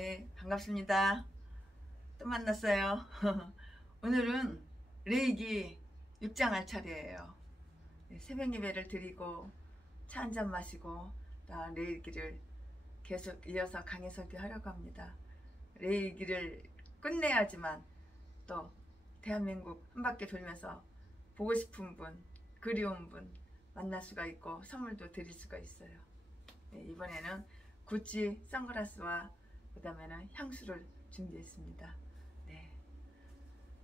네, 반갑습니다. 또 만났어요. 오늘은 레이기 입장할 차례예요. 네, 새벽 예배를 드리고 차 한잔 마시고 레이기를 계속 이어서 강의 설교하려고 합니다. 레이기를 끝내야지만 또 대한민국 한 바퀴 돌면서 보고 싶은 분, 그리운 분 만날 수가 있고 선물도 드릴 수가 있어요. 네, 이번에는 구찌 선글라스와 그 다음에는 향수를 준비했습니다. 네,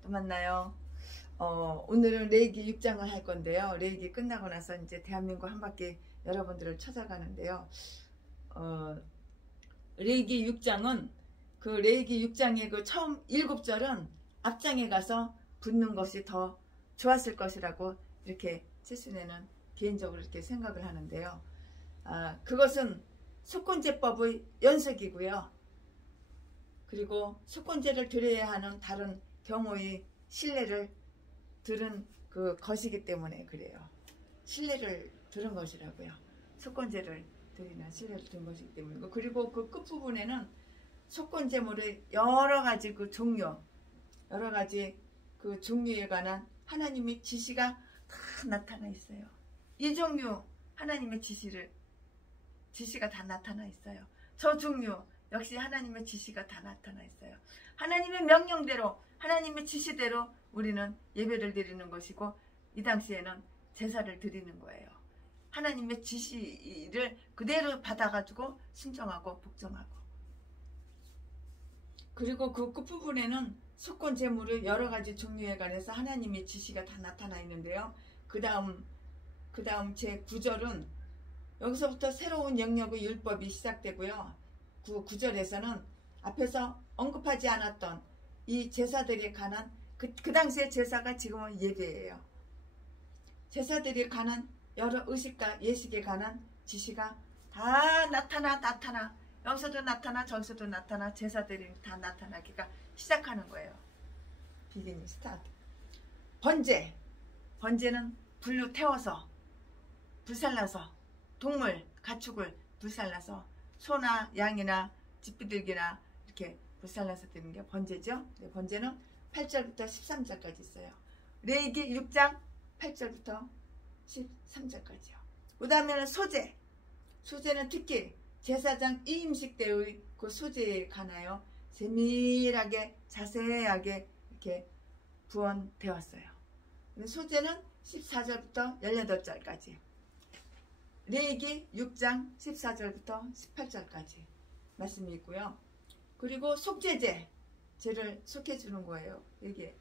또 만나요. 오늘은 레이기 6장을 할 건데요. 레이기 끝나고 나서 이제 대한민국 한 바퀴 여러분들을 찾아가는데요. 레이기 6장은 그 레이기 6장의 그 처음 7절은 앞장에 가서 붙는 것이 더 좋았을 것이라고 이렇게 최순애는 개인적으로 이렇게 생각을 하는데요. 그것은 속건제법의 연속이고요. 그리고 속건제를 드려야 하는 다른 경우의 신뢰를 들은 그 것이기 때문에 그래요. 신뢰를 들은 것이라고요. 속건제를 드리는 신뢰를 들은 것이기 때문이고, 그리고 그 끝부분에는 속건제물의 여러 가지 그 종류, 여러 가지 그 종류에 관한 하나님의 지시가 다 나타나 있어요. 이 종류 하나님의 지시가 다 나타나 있어요. 저 종류 역시 하나님의 지시가 다 나타나 있어요. 하나님의 명령대로, 하나님의 지시대로 우리는 예배를 드리는 것이고, 이 당시에는 제사를 드리는 거예요. 하나님의 지시를 그대로 받아가지고 순종하고 복종하고. 그리고 그 끝부분에는 속건 제물의 여러 가지 종류에 관해서 하나님의 지시가 다 나타나 있는데요. 그 다음 제 9절은 여기서부터 새로운 영역의 율법이 시작되고요. 9절에서는 앞에서 언급하지 않았던 이 제사들에 관한 그 당시의 제사가 지금은 예배예요. 제사들에 관한 여러 의식과 예식에 관한 지시가 다 나타나 여기서도 나타나 저기서도 나타나 제사들이 다 나타나기가 시작하는 거예요. 비기닝 스타트. 번제는 불로 태워서 불살라서 동물, 가축을 불살라서 소나 양이나 집비둘기나 이렇게 불살라서 드리는 게 번제죠. 네, 번제는 8절부터 13절까지 있어요. 레이기 6장 8절부터 13절까지요. 그 다음에는 소제는 특히 제사장 이임식 때의 그 소제에 관하여 세밀하게 자세하게 이렇게 부언되었어요. 소제는 14절부터 18절까지, 레이기 6장 14절부터 18절까지 말씀이 있고요. 그리고 속죄제, 죄를 속해주는 거예요. 이게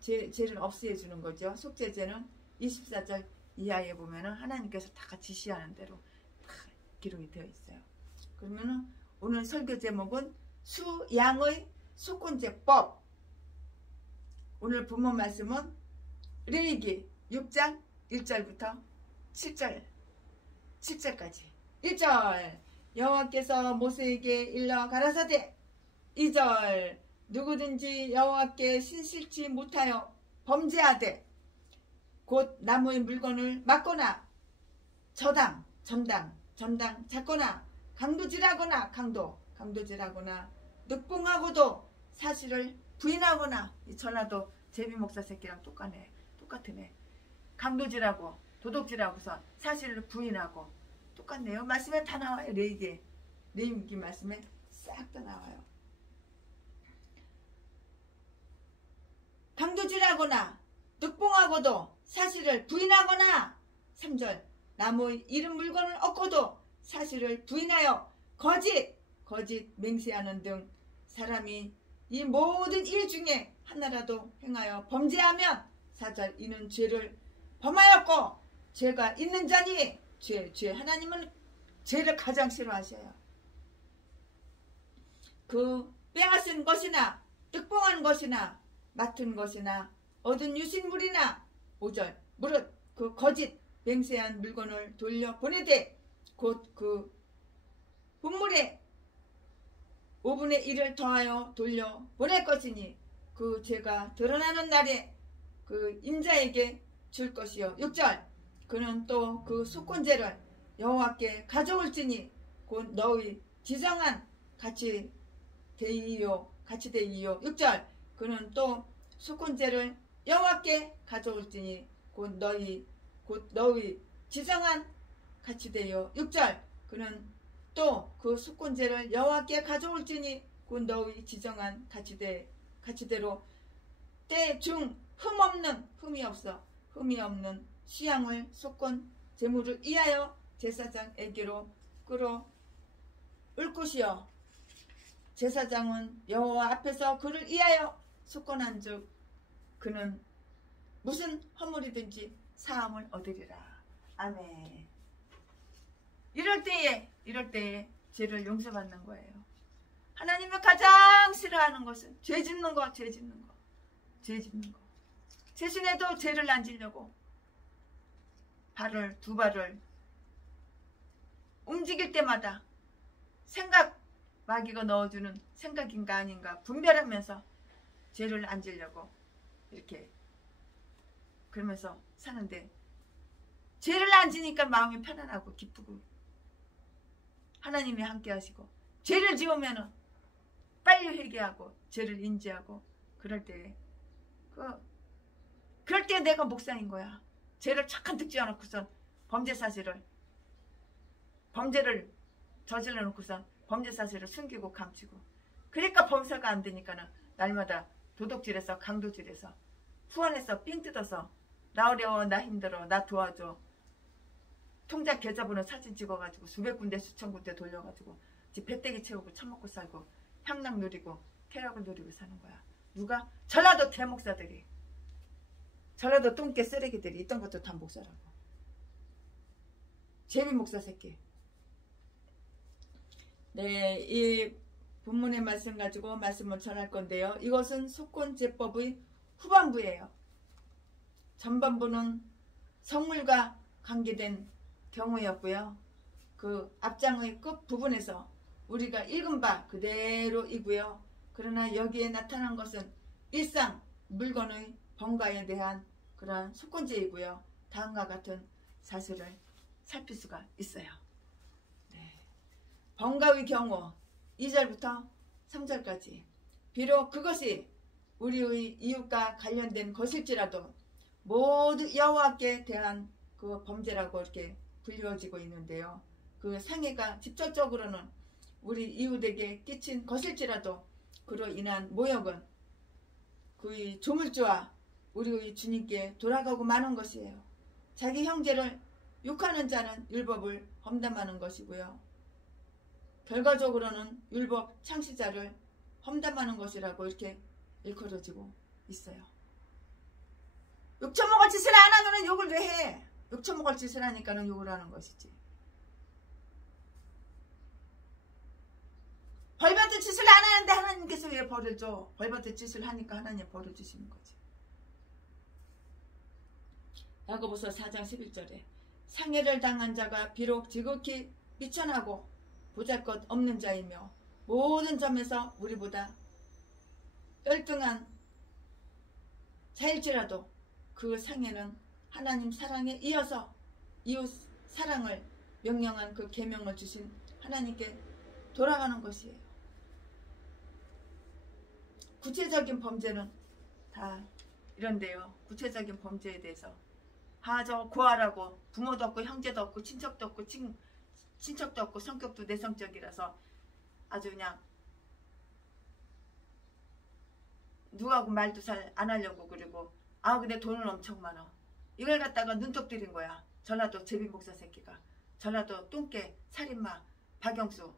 죄를 없애주는 거죠. 속죄제는 24절 이하에 보면은 하나님께서 다 지시하는 대로 다 기록이 되어 있어요. 그러면은 오늘 설교 제목은 수양의 속건제법. 오늘 본문 말씀은 레위기 6장 1절부터 7절까지. 1절, 여호와께서 모세에게 일러 가라사대. 2절, 누구든지 여호와께 신실치 못하여 범죄하되 곧 나무의 물건을 맞거나 전당 잡거나 강도질하거나 늑봉하고도 사실을 부인하거나, 이 전라도 제비목사 새끼랑 똑같네. 강도질하고 도둑질하고서 사실을 부인하고 똑같네요. 말씀에 다 나와요. 레위기 말씀에 싹 다 나와요. 강도질하거나 늑봉하고도 사실을 부인하거나, 3절, 나무의 이름 물건을 얻고도 사실을 부인하여 거짓 맹세하는 등 사람이 이 모든 일 중에 하나라도 행하여 범죄하면, 4절, 이는 죄를 범하였고 죄가 있는 자니, 죄 하나님은 죄를 가장 싫어하셔요. 그 빼앗은 것이나 득봉한 것이나 맡은 것이나 얻은 유신물이나, 5절, 무릇 그 거짓 맹세한 물건을 돌려보내되 곧 그 분물에 5분의 1을 더하여 돌려보낼 것이니 그 죄가 드러나는 날에 그 인자에게 줄 것이요. 6절, 그는 또 그 속건제를 여호와께 가져올지니 곧 너의 지정한 가치 대이요 같이 대이요 6절 그는 또 속건제를 여호와께 가져올지니 곧 너희 지정한 같이 대요 6절 그는 또 그 속건제를 여호와께 가져올지니 곧 너희 지정한 같이대로 때 중 흠이 없는 수양을 속건 제물을 이하여 제사장에게로 끌어 올 것이요 제사장은 여호와 앞에서 그를 이하여 속건한즉 그는 무슨 허물이든지 사함을 얻으리라. 아멘. 이럴 때에 죄를 용서받는 거예요. 하나님이 가장 싫어하는 것은 죄 짓는 거. 세순에도 죄를 안 지려고 두 발을 움직일 때마다 마귀가 넣어주는 생각인가 아닌가 분별하면서 죄를 안 지려고 이렇게 그러면서 사는데 죄를 안 지니까 마음이 편안하고 기쁘고 하나님이 함께 하시고 죄를 지으면은 빨리 회개하고 죄를 인지하고 그럴 때 내가 목사인 거야. 죄를 착한뜩 지어놓고선 범죄를 저질러 놓고선 범죄 사실을 숨기고 감추고 그러니까 범사가 안 되니까는 날마다 도둑질해서 강도질해서 후원해서 삥 뜯어서 나 어려워 나 힘들어 나 도와줘 통장 계좌번호 사진 찍어가지고 수백 군데 수천 군데 돌려가지고 배때기 채우고 처먹고 살고 향락 누리고 쾌락을 누리고 사는 거야. 누가? 전라도 대목사들이 전라도 똥개 쓰레기들이 있던 것도 다 목사라고. 제비 목사 새끼. 네, 이 본문의 말씀 가지고 말씀을 전할 건데요. 이것은 속건제법의 후반부예요. 전반부는 성물과 관계된 경우였고요. 그 앞장의 끝 부분에서 우리가 읽은 바 그대로이고요. 그러나 여기에 나타난 것은 일상 물건의 번가에 대한 그러한 속건제이고요. 다음과 같은 사실을 살필 수가 있어요. 네. 번가의 경우 2절부터 3절까지 비록 그것이 우리의 이웃과 관련된 것일지라도 모두 여호와께 대한 그 범죄라고 이렇게 불리워지고 있는데요. 그 상해가 직접적으로는 우리 이웃에게 끼친 것일지라도 그로 인한 모욕은 그의 조물주와 우리의 주님께 돌아가고 마는 것이에요. 자기 형제를 욕하는 자는 율법을 험담하는 것이고요. 결과적으로는 율법 창시자를 험담하는 것이라고 이렇게 일컬어지고 있어요. 욕 처먹을 짓을 안 하면 욕을 왜 해? 욕 처먹을 짓을 하니까는 욕을 하는 것이지. 벌받을 짓을 안 하는데 하나님께서 왜 벌을 줘? 벌받을 짓을 하니까 하나님 벌을 주시는 거지. 야고보서 4장 11절에 상해를 당한 자가 비록 지극히 미천하고 보잘것 없는 자이며 모든 점에서 우리보다 열등한 자일지라도 그 상해는 하나님 사랑에 이어서 이웃 사랑을 명령한 그 계명을 주신 하나님께 돌아가는 것이에요. 구체적인 범죄는 다 이런데요. 구체적인 범죄에 대해서 저 고아라고 부모도 없고 형제도 없고 친척도 없고 친척도 없고 성격도 내성적이라서 아주 그냥 누구하고 말도 잘 안 하려고 그러고 근데 돈은 엄청 많아. 이걸 갖다가 눈독 들인 거야. 전라도 제비 목사 새끼가. 전라도 똥개 살인마 박영수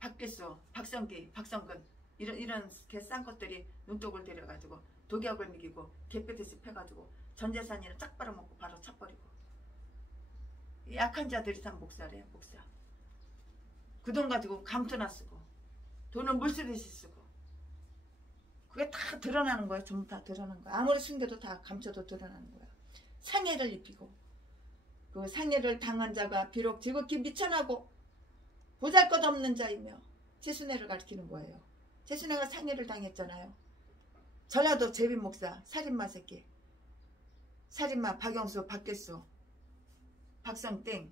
박필수 박성기 박성근 이런 개 싼 것들이 눈독을 들여가지고 독약을 먹이고 개패듯이 패가지고 전재산이나 쫙 빨아먹고 바로 차버리고. 약한 자들이 산 목사래. 목사. 그 돈 가지고 감투나 쓰고 돈을 물쓰듯이 쓰고 그게 다 드러나는 거야. 전부 다 드러나는 거야. 아무리 숨겨도 다 감춰도 드러나는 거야. 상해를 입히고 그 상해를 당한 자가 비록 지극히 미천하고 보잘것없는 자이며 최순애를 가리키는 거예요. 최순애가 상해를 당했잖아요. 전라도 제비 목사 살인마 새끼 살인마 박영수 박길수 박성땡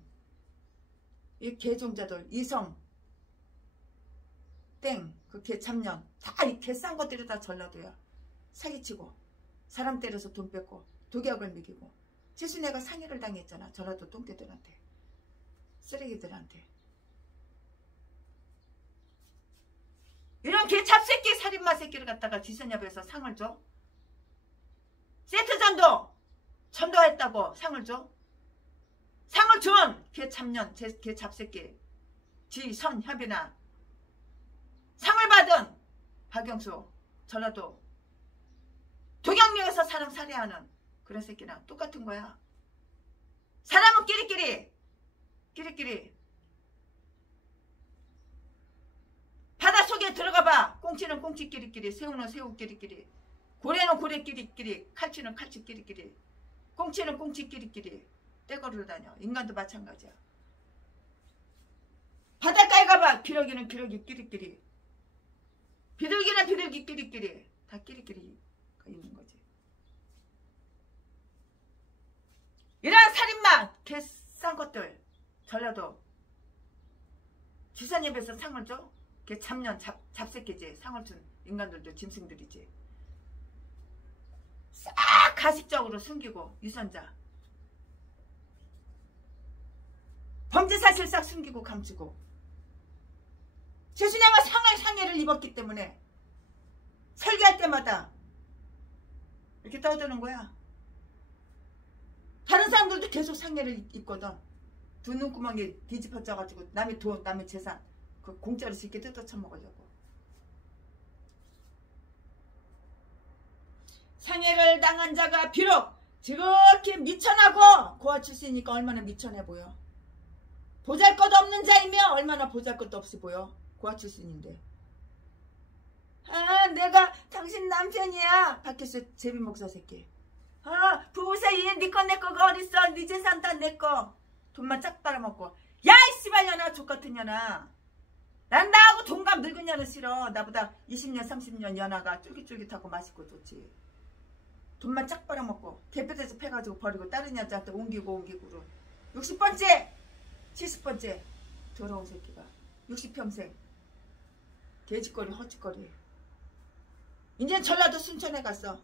이 개종자들 이성 땡 그 개참년 다 이 개싼 것들이 다 전라도야. 사기치고 사람 때려서 돈 뺏고 독약을 먹이고 최순애가 상해를 당했잖아. 전라도 똥개들한테 쓰레기들한테. 이런 개잡새끼 살인마 새끼를 갖다가 지선협에서 상을 줘? 세트전도 전도했다고 상을 줘? 상을 준 개참년 개잡새끼 지선협이나 상을 받은 박영수 전라도 도경령에서 사람 살해하는 그런 새끼랑 똑같은 거야. 사람은 끼리끼리 바닷속에 들어가봐. 꽁치는 꽁치 끼리끼리, 새우는 새우 끼리끼리, 고래는 고래 끼리끼리, 칼치는 칼치 끼리끼리, 꽁치는 꽁치 끼리끼리 떼거리로 다녀. 인간도 마찬가지야. 바닷가에 가봐. 비둘기는 비둘기 끼리끼리, 비둘기는 비둘기 끼리끼리, 다 끼리끼리 있는 거지. 이런 살인마 개싼 것들 전라도 지선협에서 상을 줘? 걔 참년 잡새끼지. 상을 준 인간들도 짐승들이지. 싹 가식적으로 숨기고 유선자 범죄 사실 싹 숨기고 감추고 최순애가 상해를 입었기 때문에 설계할 때마다 이렇게 떠드는 거야. 다른 사람들도 계속 상해를 입거든. 두 눈구멍에 뒤집어져가지고 남의 돈, 남의 재산 그 공짜로 쉽게 뜯어쳐먹으려고. 상해를 당한 자가 비록 지극히 미천하고 고아 출신이니까 얼마나 미천해 보여. 보잘것없는 자이며 얼마나 보잘것도 없이 보여. 고아 출신인데. 아, 내가 당신 남편이야. 밖에서 제비 목사 새끼. 아, 부부 사이에 니 거 내 거가 어딨어. 니 재산 다 내 거. 돈만 쫙 빨아먹고. 야, 이 씨발년아, 족같은 년아. 난 나하고 동갑 늙은 년은 싫어. 나보다 20년 30년 연하가 쫄깃쫄깃하고 맛있고 좋지. 돈만 쫙 빨아먹고 개뼈대서 패가지고 버리고 다른 여자한테 옮기고 60번째 70번째 더러운 새끼가 60평생 개짓거리 헛짓거리. 이젠 전라도 순천에 갔어.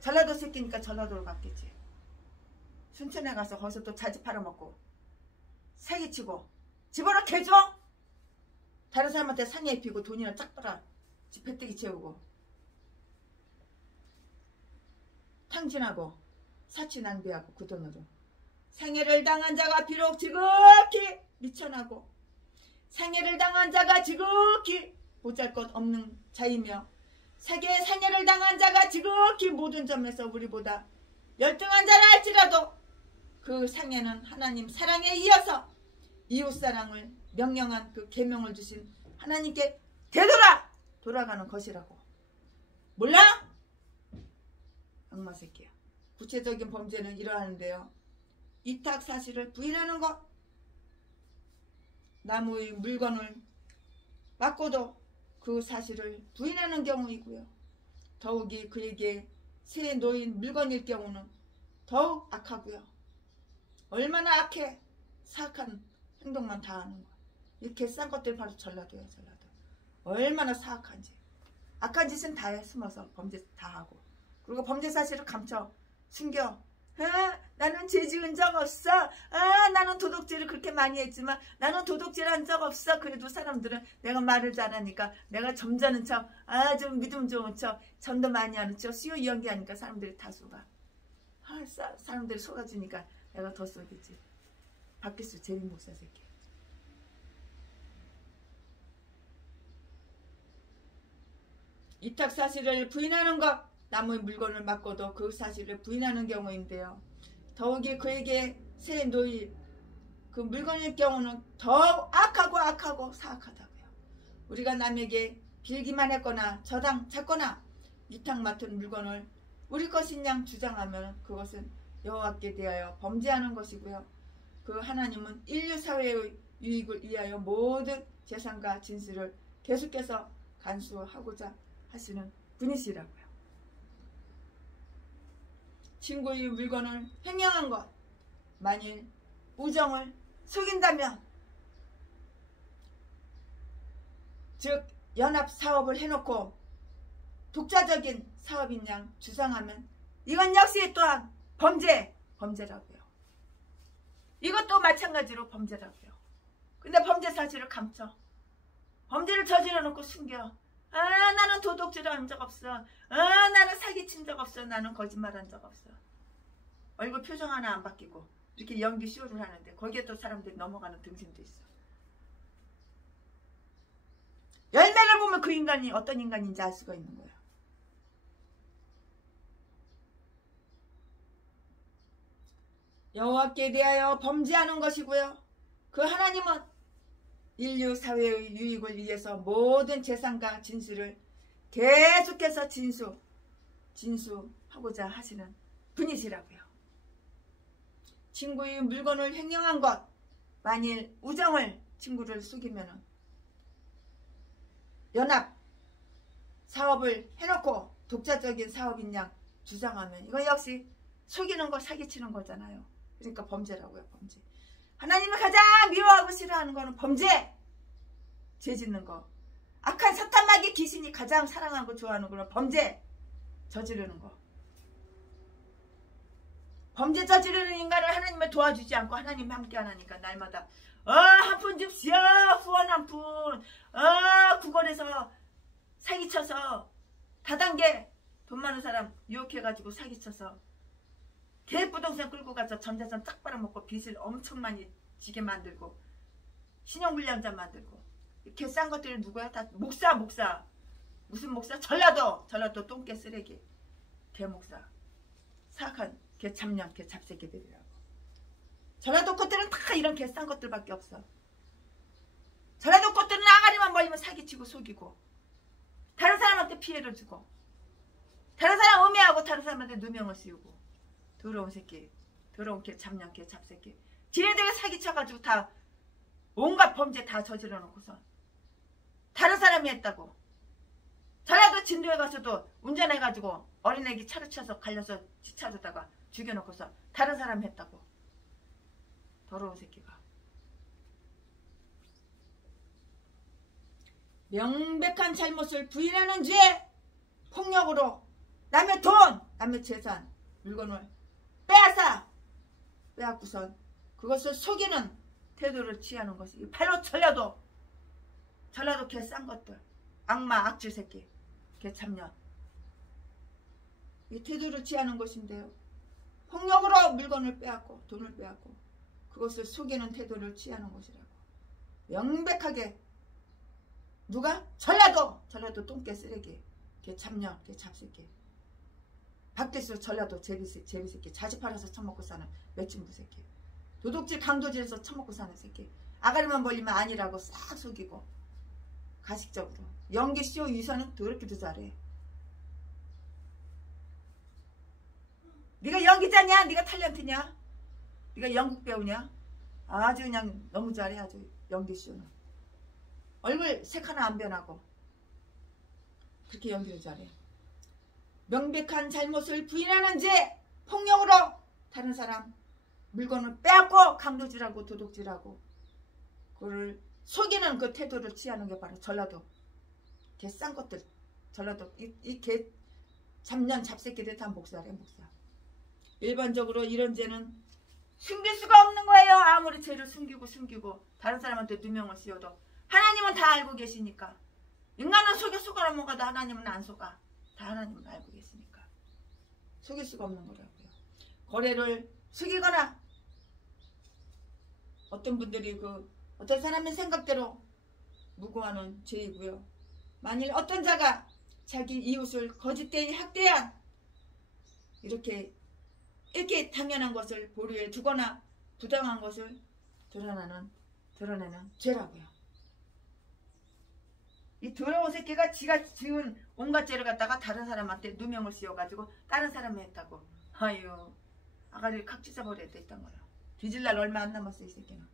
전라도 새끼니까 전라도로 갔겠지. 순천에 가서 거기서 또 자지 팔아먹고 사기치고 집어넣어 개줘. 다른 사람한테 상해 입히고 돈이나 쫙 빨아 집 배때기 채우고 탕진하고 사치 낭비하고 그 돈으로. 상해를 당한 자가 비록 지극히 미천하고 상해를 당한 자가 지극히 보잘것없는 자이며 상해를 당한 자가 지극히 모든 점에서 우리보다 열등한 자라 할지라도 그 상해는 하나님 사랑에 이어서 이웃사랑을 명령한 그 계명을 주신 하나님께 돌아가는 것이라고. 몰라? 악마 새끼야. 구체적인 범죄는 이러하는데요. 위탁 사실을 부인하는 것, 나무의 물건을 맡고도 그 사실을 부인하는 경우이고요. 더욱이 그에게 새 놓인 물건일 경우는 더욱 악하고요. 얼마나 악해. 사악한 행동만 다 하는 거야. 이렇게 싼 것들 바로 전라도야. 전라도. 얼마나 사악한지. 악한 짓은 다 해. 숨어서 범죄 다 하고. 그리고 범죄 사실을 감춰 숨겨. 아, 나는 죄 지은 적 없어. 아, 나는 도둑질을 그렇게 많이 했지만 나는 도둑질 한 적 없어. 그래도 사람들은 내가 말을 잘하니까 내가 점잖은 척, 아, 좀 믿음 좋은 척, 점도 많이 하는 척, 수요 연기하니까 사람들이 다 속아. 아, 사람들이 속아주니까 내가 더 속이지. 밖에서 제비 목사 새끼. 위탁 사실을 부인하는 것, 남의 물건을 맡고도 그 사실을 부인하는 경우인데요. 더욱이 그에게 새 놓일 그 물건일 경우는 더욱 악하고 사악하다고요. 우리가 남에게 빌기만 했거나 저당 찾거나 위탁 맡은 물건을 우리 것인 양 주장하면 그것은 여호와께 대하여 범죄하는 것이고요. 그 하나님은 인류 사회의 유익을 위하여 모든 재산과 진실을 계속해서 간수하고자 하시는 분이시라고요. 친구의 물건을 횡령한 것, 만일 우정을 속인다면, 즉 연합 사업을 해놓고 독자적인 사업인 양 주장하면 이건 역시 또한 범죄라고요. 이것도 마찬가지로 범죄라고요. 근데 범죄 사실을 감춰. 범죄를 저질러 놓고 숨겨. 나는 도둑질을 한 적 없어. 나는 사기친 적 없어. 나는 거짓말한 적 없어. 얼굴 표정 하나 안 바뀌고 이렇게 연기 쇼를 하는데 거기에 또 사람들이 넘어가는 등심도 있어. 열매를 보면 그 인간이 어떤 인간인지 알 수가 있는 거예요. 여호와께 대하여 범죄하는 것이고요. 그 하나님은 인류 사회의 유익을 위해서 모든 재산과 진수를 계속해서 진수하고자 하시는 분이시라고요. 친구의 물건을 횡령한 것, 만일 우정을 친구를 속이면 연합 사업을 해놓고 독자적인 사업인 양 주장하면 이건 역시 속이는 거, 사기치는 거잖아요. 그러니까 범죄라고요. 범죄. 하나님을 가장 미워하고 싫어하는 거는 범죄. 죄 짓는 거. 악한 사탄마귀 귀신이 가장 사랑하고 좋아하는 거는 범죄. 저지르는 거. 범죄 저지르는 인간을 하나님을 도와주지 않고 하나님 함께 안 하니까 날마다 한 푼 줍시오. 후원 한 푼. 구걸해서 사기쳐서 다단계 돈 많은 사람 유혹해가지고 사기쳐서 계획부동산 끌고 가서 전자산 딱 빨아먹고 빚을 엄청 많이 지게 만들고 신용불량자 만들고 이렇게 싼 것들이 누구야? 다 목사. 무슨 목사? 전라도 똥개 쓰레기 개목사. 사악한 개 잡년 개 잡새끼들이라고. 전라도 것들은 다 이런 개 싼 것들밖에 없어. 전라도 것들은 아가리만 벌리면 사기치고 속이고 다른 사람한테 피해를 주고 다른 사람 음해하고 다른 사람한테 누명을 씌우고 더러운 새끼, 더러운 개, 잡년 개, 잡새끼. 지네들이 사기쳐가지고 다 온갖 범죄 다 저질러 놓고서 다른 사람이 했다고. 전라도 진도에 가서도 운전해가지고 어린애기 차를 쳐서 갈려서 지쳐주다가 죽여놓고서 다른 사람이 했다고. 더러운 새끼가. 명백한 잘못을 부인하는 죄, 폭력으로 남의 돈, 남의 재산, 물건을 빼앗고선 그것을 속이는 태도를 취하는 것이 바로 전라도 개 싼 것들, 악마 악질 새끼, 개 참년. 이 태도를 취하는 것인데요. 폭력으로 물건을 빼앗고 돈을 빼앗고 그것을 속이는 태도를 취하는 것이라고. 명백하게 누가? 전라도 똥개 쓰레기, 개 참년, 개 잡새끼. 밖에서 전라도 제비새끼, 자지 팔아서 처먹고 사는 매춘부 새끼. 도둑질 강도질에서 처먹고 사는 새끼. 아가리만 벌리면 아니라고 싹 속이고 가식적으로. 연기쇼 유서는 더럽게도 잘해. 네가 연기자냐? 네가 탤런트냐? 네가 연극 배우냐? 아주 그냥 너무 잘해. 아주 연기쇼는 얼굴 색 하나 안 변하고 그렇게 연기를 잘해. 명백한 잘못을 부인하는 죄, 폭력으로 다른 사람 물건을 빼앗고 강도질하고 도둑질하고 그걸 속이는 그 태도를 취하는 게 바로 전라도 개 싼 것들. 전라도 이 개 잡년 잡새끼들 다 목사래. 목사. 일반적으로 이런 죄는 숨길 수가 없는 거예요. 아무리 죄를 숨기고 다른 사람한테 누명을 씌워도 하나님은 다 알고 계시니까. 인간은 속아 넘어가도 하나님은 안 속아. 다 하나님은 알고 계시니까 속일 수가 없는 거라고요. 거래를 속이거나 어떤 분들이 어떤 사람의 생각대로 무고하는 죄이고요. 만일 어떤 자가 자기 이웃을 거짓되이 학대한 이렇게 당연한 것을 보류해 두거나 부당한 것을 드러내는 죄라고요. 이 더러운 새끼가 지가 지은 온갖 죄를 갖다가 다른 사람한테 누명을 씌워가지고 다른 사람이 했다고. 아유, 아가리를 칵 찢어버려야 됐던 거야. 뒤질 날 얼마 안 남았어. 이 새끼는.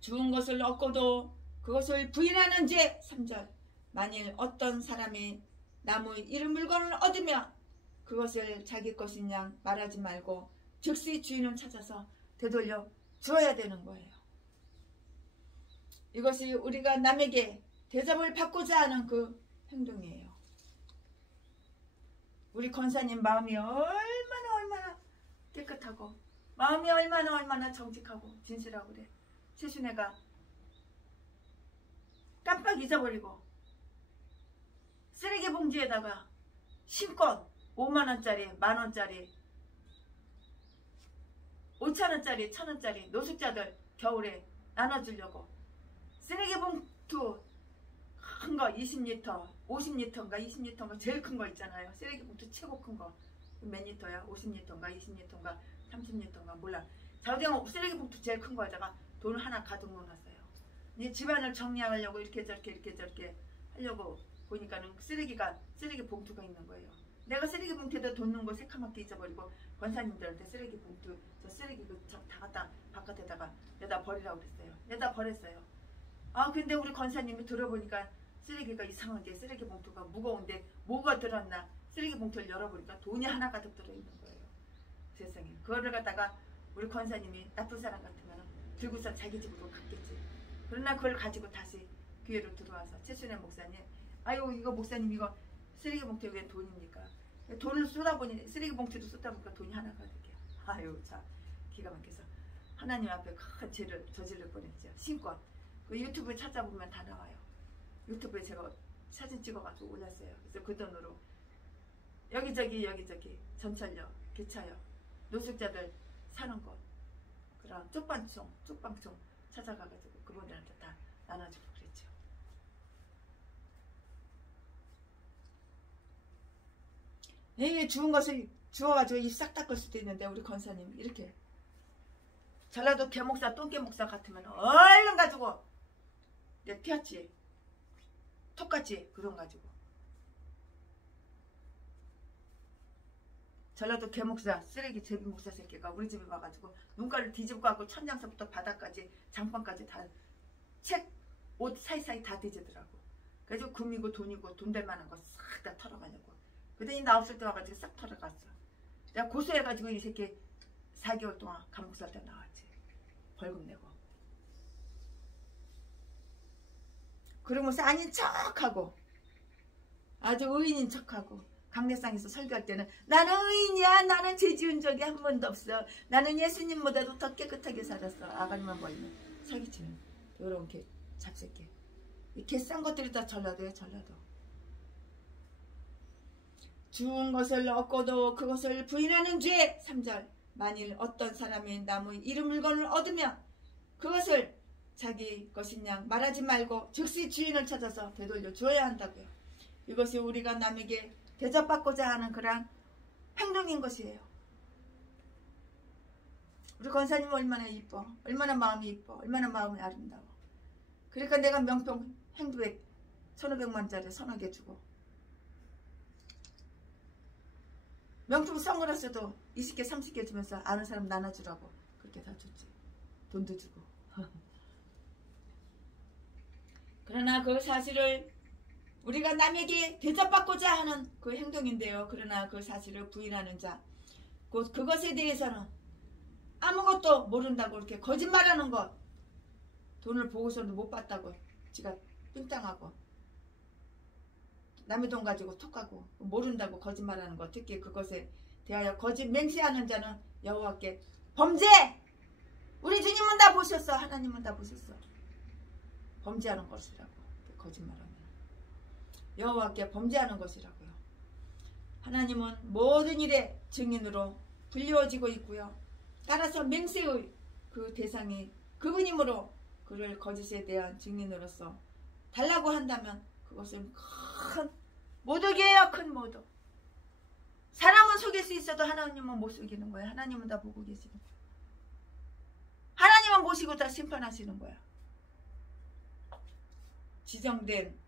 주운 것을 얻고도 그것을 부인하는 죄. 3절. 만일 어떤 사람이 남의 잃은 물건을 얻으면 그것을 자기 것인 양 말하지 말고 즉시 주인을 찾아서 되돌려 주어야 되는 거예요. 이것이 우리가 남에게 대접을 받고자 하는 그 행동이에요. 우리 권사님 마음이 얼마나 깨끗하고 마음이 얼마나 정직하고 진실하고 그래. 최순애가 깜빡 잊어버리고 쓰레기 봉지에다가 신껏 5만원짜리, 만원짜리, 5천원짜리, 1,000원짜리 노숙자들 겨울에 나눠주려고 쓰레기 봉투 큰 거 20리터, 50리터인가 20리터인가 제일 큰 거 있잖아요. 쓰레기 봉투 최고 큰 거 몇 리터야? 50리터인가 20리터인가 30리터인가 몰라. 자우정 쓰레기 봉투 제일 큰 거에다가 돈을 하나 가득 넣어놨어요. 이제 집안을 정리하려고 이렇게 저렇게 하려고 보니까는 쓰레기 봉투가 있는 거예요. 내가 쓰레기 봉투에다 돈 넣은 거 새카맣게 잊어버리고 권사님들한테 쓰레기 봉투 저 쓰레기 다 갖다 바깥에다가 내다 버리라고 그랬어요. 내다 버렸어요. 아 근데 우리 권사님이 들어보니까 쓰레기가 이상하게 쓰레기 봉투가 무거운데 뭐가 들었나 쓰레기 봉투를 열어보니까 돈이 하나 가득 들어있는 거예요. 세상에. 그거를 갖다가 우리 권사님이 나쁜 사람 같으면 들고서 자기 집으로 갔겠지. 그러나 그걸 가지고 다시 교회로 들어와서 최순애 목사님 아유 이거 목사님 이거 쓰레기 봉투에 왜 돈입니까? 돈을 쏟아보니 쓰레기 봉투도 쏟다 보니까 돈이 하나 가득해요. 아유 참 기가 막혀서 하나님 앞에 큰 죄를 저지를 뻔했죠. 신껏 그 유튜브에 찾아보면 다 나와요. 유튜브에 제가 사진 찍어가지고 올렸어요. 그래서 그 돈으로 여기저기 전철역, 기차역, 노숙자들 사는 곳 그런 쪽방총 찾아가가지고 그분들한테 다 나눠주고 그랬죠. 이게 주운 것을 주워가지고 입 싹 닦을 수도 있는데 우리 권사님 이렇게 전라도 개목사 똥개목사 같으면 얼른 가지고 내 튀었지 톡같이 그 돈 가지고 전라도 개목사 쓰레기 제비 목사 새끼가 우리 집에 와가지고 눈가를 뒤집고 가고 천장서부터 바닥까지 장판까지 다 책 옷 사이사이 다 뒤지더라고. 그래서 금이고 돈이고 돈 될 만한 거 싹 다 털어가려고. 그랬더니 나 없을 때 와가지고 싹 털어갔어. 내가 고소해가지고 이 새끼 4개월 동안 감옥 살 때 나왔지. 벌금 내고. 그러면서 아닌 척하고 아주 의인인 척하고 강례상에서 설교할 때는 나는 의인이야. 나는 죄 지은 적이 한 번도 없어. 나는 예수님보다도 더 깨끗하게 살았어. 아가리만 벌리면 사기치는 요런 개 잡새끼. 이 개 싼 것들이 다 전라도예요. 전라도. 주운 것을 얻고도 그것을 부인하는 죄. 3절 만일 어떤 사람이 남의 잃은 물건을 얻으면 그것을 자기 것인 양 말하지 말고 즉시 주인을 찾아서 되돌려 주어야 한다고요. 이것이 우리가 남에게 대접받고자 하는 그러한 행동인 것이에요. 우리 권사님은 얼마나 이뻐, 얼마나 마음이 이뻐, 얼마나 마음이 아름다워. 그러니까 내가 명품 행두액 1,500만짜리 서너 개 주고 명품 선글라스도 20개 30개 주면서 아는 사람 나눠주라고 그렇게 다 줬지. 돈도 주고. 그러나 그 사실을 우리가 남에게 대접받고자 하는 그 행동인데요. 그러나 그 사실을 부인하는 자, 곧 그것에 대해서는 아무것도 모른다고 이렇게 거짓말하는 것, 돈을 보고서도 못 받다고 지가 삥땅하고 남의 돈 가지고 톡하고 모른다고 거짓말하는 것, 특히 그것에 대하여 거짓 맹세하는 자는 여호와께 범죄! 우리 주님은 다 보셨어. 하나님은 다 보셨어. 범죄하는 것이라고. 거짓말하면 여호와께 범죄하는 것이라고요. 하나님은 모든 일의 증인으로 불리워지고 있고요. 따라서 맹세의 그 대상이 그분이므로 그를 거짓에 대한 증인으로서 달라고 한다면 그것은 큰 모독이에요. 큰 모독. 사람은 속일 수 있어도 하나님은 못 속이는 거예요. 하나님은 다 보고 계시는 거예요. 하나님은 모시고 다 심판하시는 거야. 지정된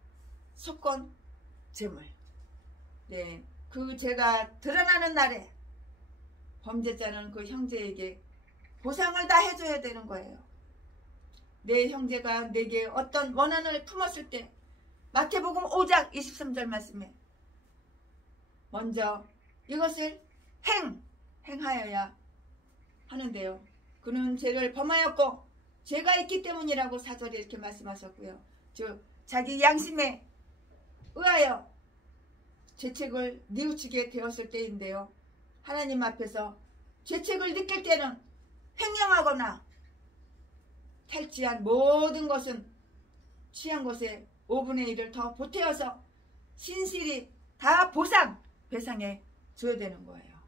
속건 재물. 네, 그 죄가 드러나는 날에 범죄자는 그 형제에게 보상을 다 해줘야 되는 거예요. 내 형제가 내게 어떤 원한을 품었을 때 마태복음 5장 23절 말씀에 먼저 이것을 행하여야 하는데요. 그는 죄를 범하였고 죄가 있기 때문이라고 4절에 이렇게 말씀하셨고요. 즉 자기 양심에 의하여 죄책을 뉘우치게 되었을 때인데요. 하나님 앞에서 죄책을 느낄 때는 횡령하거나 탈취한 모든 것은 취한 것에 5분의 1을 더 보태어서 신실히 다 배상해 줘야 되는 거예요.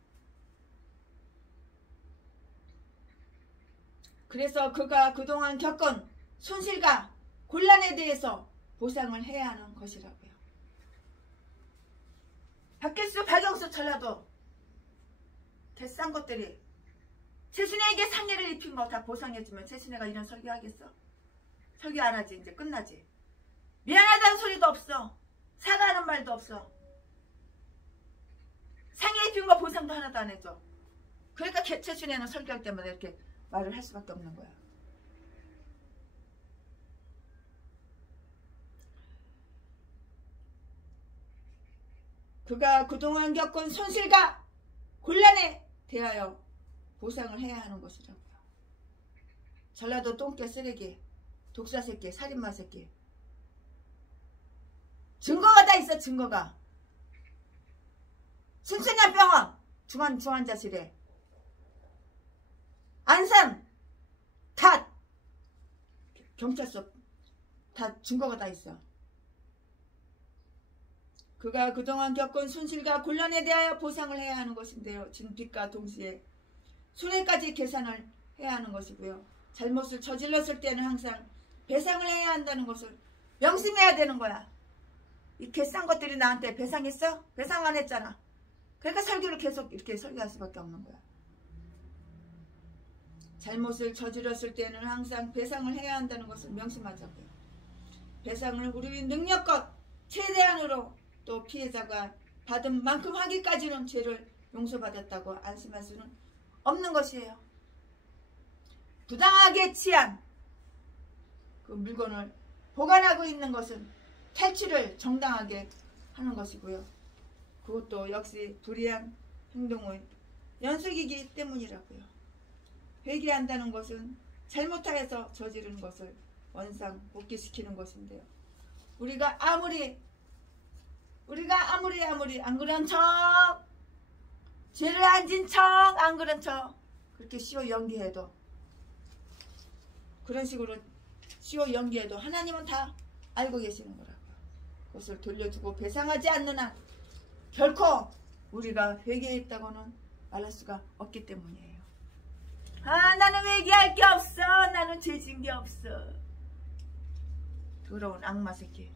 그래서 그가 그동안 겪은 손실과 곤란에 대해서 보상을 해야 하는 것이라고요. 박길수, 박영수, 전라도 개싼 것들이 최순애에게 상해를 입힌 거 다 보상해주면 최순애가 이런 설교하겠어? 설교 안 하지. 이제 끝나지. 미안하다는 소리도 없어. 사과하는 말도 없어. 상해 입힌 거 보상도 하나도 안 해줘. 그러니까 최순애는 설교할 때마다 이렇게 말을 할 수밖에 없는 거야. 그가 그동안 겪은 손실과 곤란에 대하여 보상을 해야 하는 것이라고요. 전라도 똥개 쓰레기, 독사 새끼, 살인마 새끼. 증거가 다 있어. 증거가. 순천향병원 중환자실에 안산 다 경찰서 다 증거가 다 있어. 그가 그동안 겪은 손실과 곤란에 대하여 보상을 해야 하는 것인데요. 진빚과 동시에 손해까지 계산을 해야 하는 것이고요. 잘못을 저질렀을 때는 항상 배상을 해야 한다는 것을 명심해야 되는 거야. 이 개싼 것들이 나한테 배상했어? 배상 안 했잖아. 그러니까 설교를 계속 이렇게 설교할 수밖에 없는 거야. 잘못을 저질렀을 때는 항상 배상을 해야 한다는 것을 명심하자고요. 배상을 우리 능력껏 최대한으로 또 피해자가 받은 만큼 하기까지는 죄를 용서받았다고 안심할 수는 없는 것이에요. 부당하게 취한 그 물건을 보관하고 있는 것은 탈취를 정당하게 하는 것이고요. 그것도 역시 불의한 행동의 연속이기 때문이라고요. 회개한다는 것은 잘못하여서 저지른 것을 원상 복귀시키는 것인데요. 우리가 아무리 안 그런 척, 죄를 안 진 척, 안 그런 척 그렇게 씌워 연기해도, 그런 식으로 씌워 연기해도 하나님은 다 알고 계시는 거라고요. 그것을 돌려주고 배상하지 않는 한 결코 우리가 회개했다고는 말할 수가 없기 때문이에요. 아, 나는 회개할 게 없어. 나는 죄진 게 없어. 더러운 악마 새끼.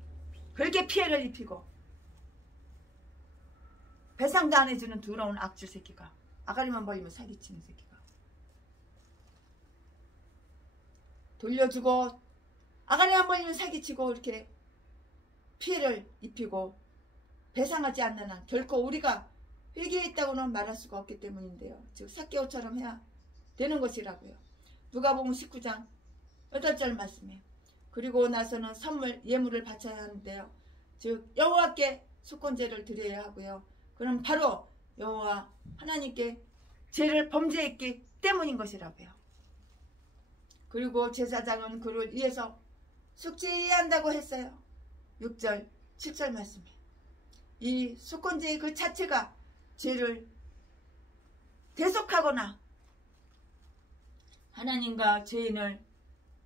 그렇게 피해를 입히고 배상도 안 해주는 더러운 악질 새끼가, 아가리만 벌리면 사기치는 새끼가, 돌려주고 아가리만 벌리면 사기치고 이렇게 피해를 입히고 배상하지 않는 한 결코 우리가 회개했다고는 말할 수가 없기 때문인데요. 즉 삭개오처럼 해야 되는 것이라고요. 누가복음 19장 8절 말씀에, 그리고 나서는 선물 예물을 바쳐야 하는데요. 즉 여호와께 속건제를 드려야 하고요. 그럼 바로 여호와 하나님께 죄를 범죄했기 때문인 것이라고요. 그리고 제사장은 그를 위해서 속죄해야 한다고 했어요. 6절 7절 말씀에 이 속건제의 그 자체가 죄를 대속하거나 하나님과 죄인을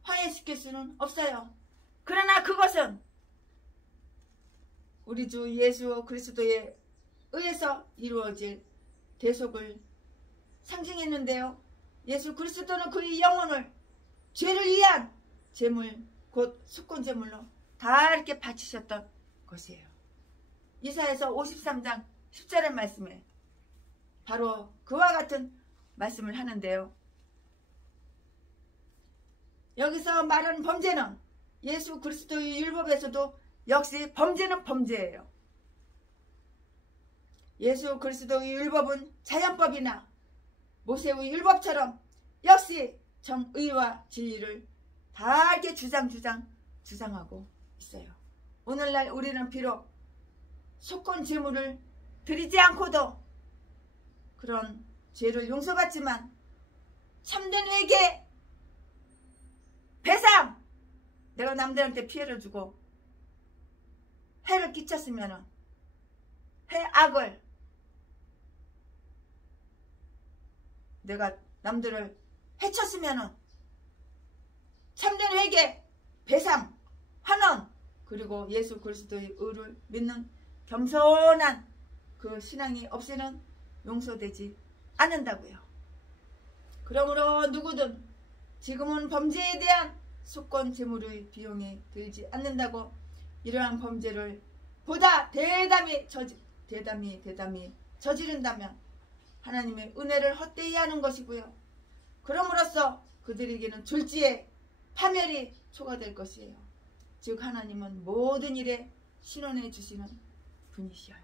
화해시킬 수는 없어요. 그러나 그것은 우리 주 예수 그리스도에 의해서 이루어질 대속을 상징했는데요. 예수 그리스도는 그의 영혼을 죄를 위한 제물, 곧 속건제물로 다 이렇게 바치셨던 것이에요. 이사야서 53장 10절의 말씀에 바로 그와 같은 말씀을 하는데요. 여기서 말하는 범죄는 예수 그리스도의 율법에서도 역시 범죄는 범죄예요. 예수 그리스도의 율법은 자연법이나 모세의 율법처럼 역시 정의와 진리를 다 이렇게 주장하고 있어요. 오늘날 우리는 비록 속건 제물을 드리지 않고도 그런 죄를 용서받지만 참된 회개, 배상, 내가 남들한테 피해를 주고 해를 끼쳤으면은 해악을 내가 남들을 해쳤으면은 참된 회개, 배상, 환원, 그리고 예수 그리스도의 의를 믿는 겸손한 그 신앙이 없이는 용서되지 않는다고요. 그러므로 누구든 지금은 범죄에 대한 속건 제물의 비용이 들지 않는다고 이러한 범죄를 보다 대담히 저지른다면 하나님의 은혜를 헛되이 하는 것이고요. 그럼으로써 그들에게는 졸지에 파멸이 초과될 것이에요. 즉 하나님은 모든 일에 신원해 주시는 분이시여요.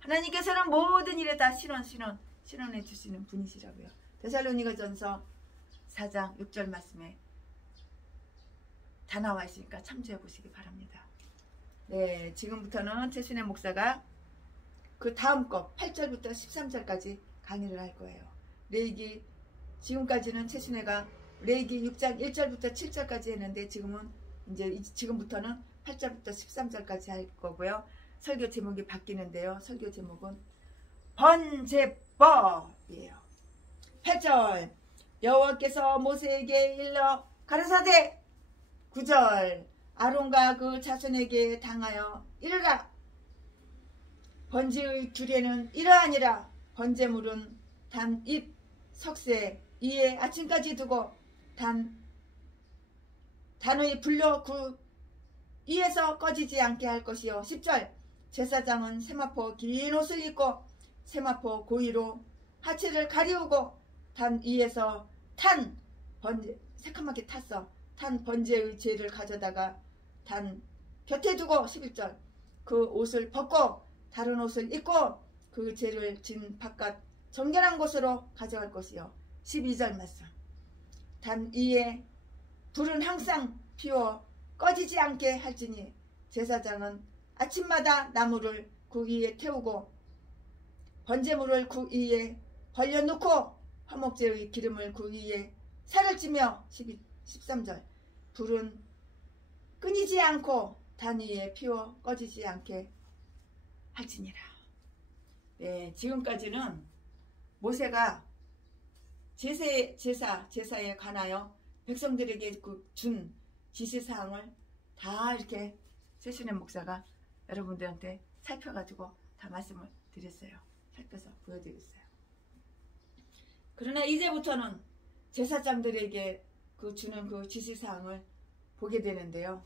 하나님께서는 모든 일에 다 신원해 주시는 분이시라고요. 데살로니가전서 4장 6절 말씀에 다 나와 있으니까 참조해 보시기 바랍니다. 네, 지금부터는 최순애 목사가 그 다음 거 8절부터 13절까지 강의를 할 거예요. 레위기, 지금까지는 최순애가 레위기 6장 1절부터 7절까지 했는데 지금부터는 8절부터 13절까지 할 거고요. 설교 제목이 바뀌는데요. 설교 제목은 번제법이에요. 8절 여호와께서 모세에게 일러 가라사대 9절 아론과 그 자손에게 당하여 이르라 번제의 규례는 이러하니라 번제물은 단 입 석쇠 이에 아침까지 두고 단의 불로 그 이에서 꺼지지 않게 할 것이요. 10절 제사장은 세마포 긴 옷을 입고 세마포 고위로 하체를 가리우고 단 이에서 탄 번제 새카맣게 탔어. 탄 번제의 죄를 가져다가 단 곁에 두고 11절 그 옷을 벗고 다른 옷을 입고 그 죄를 진 바깥 정결한 곳으로 가져갈 것이요. 12절 말씀 단 이에 불은 항상 피워 꺼지지 않게 할지니 제사장은 아침마다 나무를 그 위에 태우고 번제물을 그 위에 벌려놓고 화목제의 기름을 그 위에 살을 찌며 13절 불은 끊이지 않고 단 위에 피워 꺼지지 않게 할지니라. 네, 지금까지는 모세가 제사에 관하여 백성들에게 준 지시사항을 다 이렇게 최순애 목사가 여러분들한테 살펴가지고 다 말씀을 드렸어요. 살펴서 보여드렸어요. 그러나 이제부터는 제사장들에게 주는 그 지시사항을 보게 되는데요.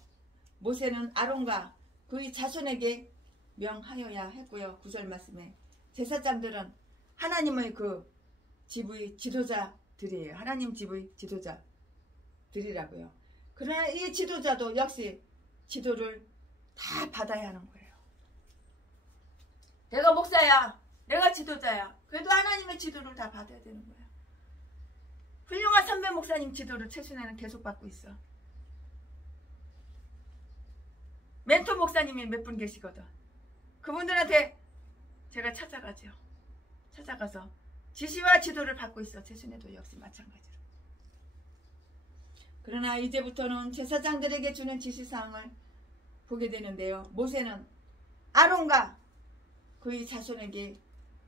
모세는 아론과 그의 자손에게 명하여야 했고요. 9절 말씀에 제사장들은 하나님의 그 집의 지도자들이에요. 하나님 집의 지도자들이라고요. 그러나 이 지도자도 역시 지도를 다 받아야 하는 거예요. 내가 목사야, 내가 지도자야. 그래도 하나님의 지도를 다 받아야 되는 거예요. 훌륭한 선배 목사님 지도를 최순애는 계속 받고 있어. 멘토 목사님이 몇 분 계시거든. 그분들한테 제가 찾아가죠. 찾아가서 지시와 지도를 받고 있어. 최순애도 역시 마찬가지로. 그러나 이제부터는 제사장들에게 주는 지시사항을 보게 되는데요. 모세는 아론과 그의 자손에게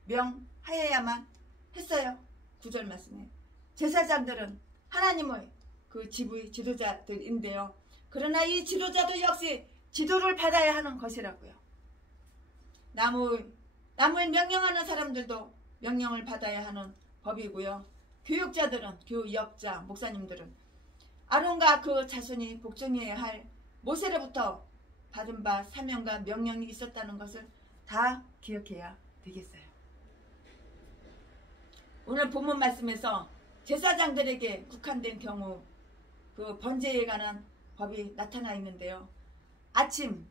명하여야만 했어요. 9절 말씀에 제사장들은 하나님의 그 집의 지도자들인데요. 그러나 이 지도자도 역시 지도를 받아야 하는 것이라고요. 남을 명령하는 사람들도 명령을 받아야 하는 법이고요. 교육자들은 교역자 목사님들은 아론과 그 자손이 복종해야 할 모세로부터 받은 바 사명과 명령이 있었다는 것을 다 기억해야 되겠어요. 오늘 본문 말씀에서 제사장들에게 국한된 경우 그 번제에 관한 법이 나타나 있는데요. 아침,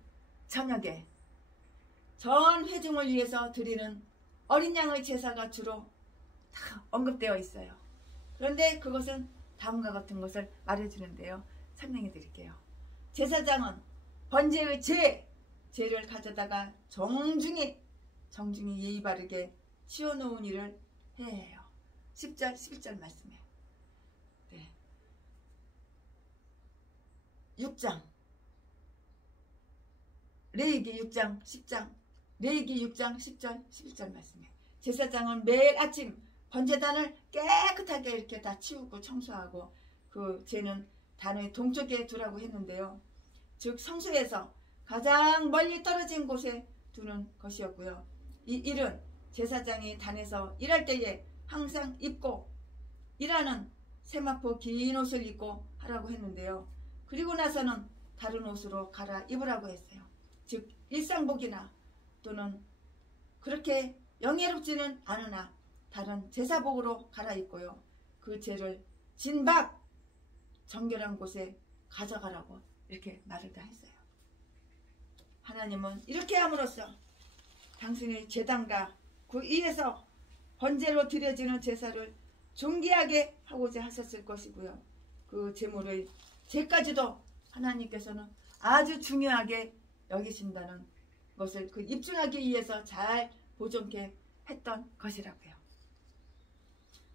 저녁에 전 회중을 위해서 드리는 어린 양의 제사가 주로 다 언급되어 있어요. 그런데 그것은 다음과 같은 것을 말해주는데요. 설명해 드릴게요. 제사장은 번제의 죄를 가져다가 정중히 예의 바르게 치워놓은 일을 해야 해요. 10절 11절 말씀에 6장 레위기 6장 10장 레위기 6장 10절 11절 말씀에 제사장은 매일 아침 번제단을 깨끗하게 이렇게 다 치우고 청소하고 그 죄는 단의 동쪽에 두라고 했는데요. 즉 성소에서 가장 멀리 떨어진 곳에 두는 것이었고요. 이 일은 제사장이 단에서 일할 때에 항상 입고 일하는 세마포 긴 옷을 입고 하라고 했는데요. 그리고 나서는 다른 옷으로 갈아입으라고 했어요. 즉 일상복이나 또는 그렇게 영예롭지는 않으나 다른 제사복으로 갈아입고요. 그 죄를 진박 정결한 곳에 가져가라고 이렇게 말을 다 했어요. 하나님은 이렇게 함으로써 당신의 제단과 그 위에서 번제로 드려지는 제사를 존귀하게 하고자 하셨을 것이고요. 그 제물의 죄까지도 하나님께서는 아주 중요하게 여기신다는 것을 그 입증하기 위해서 잘 보존케 했던 것이라고요.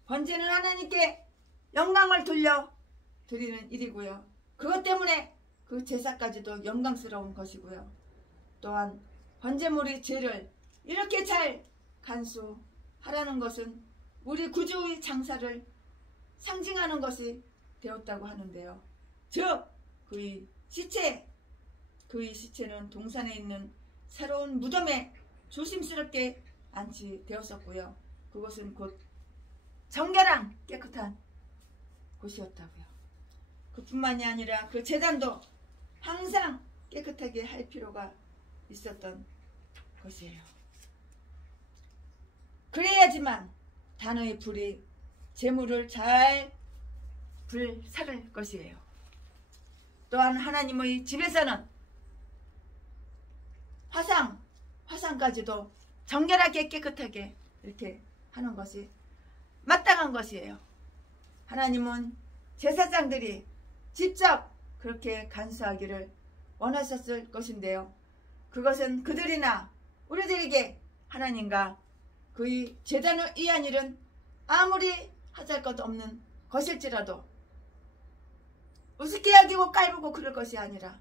번제는 하나님께 영광을 돌려 드리는 일이고요. 그것 때문에 그 제사까지도 영광스러운 것이고요. 또한 번제물의 죄를 이렇게 잘 간수하라는 것은 우리 구주의 장사를 상징하는 것이 되었다고 하는데요. 즉 그의 시체는 동산에 있는 새로운 무덤에 조심스럽게 안치되었었고요. 그것은 곧 정결한 깨끗한 곳이었다고요. 그뿐만이 아니라 그 제단도 항상 깨끗하게 할 필요가 있었던 것이에요. 그래야지만 단의 불이 제물을 잘 불살을 것이에요. 또한 하나님의 집에서는 화상까지도 정결하게 깨끗하게 이렇게 하는 것이 마땅한 것이에요. 하나님은 제사장들이 직접 그렇게 간수하기를 원하셨을 것인데요. 그것은 그들이나 우리들에게 하나님과 그의 제단을 위한 일은 아무리 하잘 것 없는 것일지라도 우습게 여기고 깔보고 그럴 것이 아니라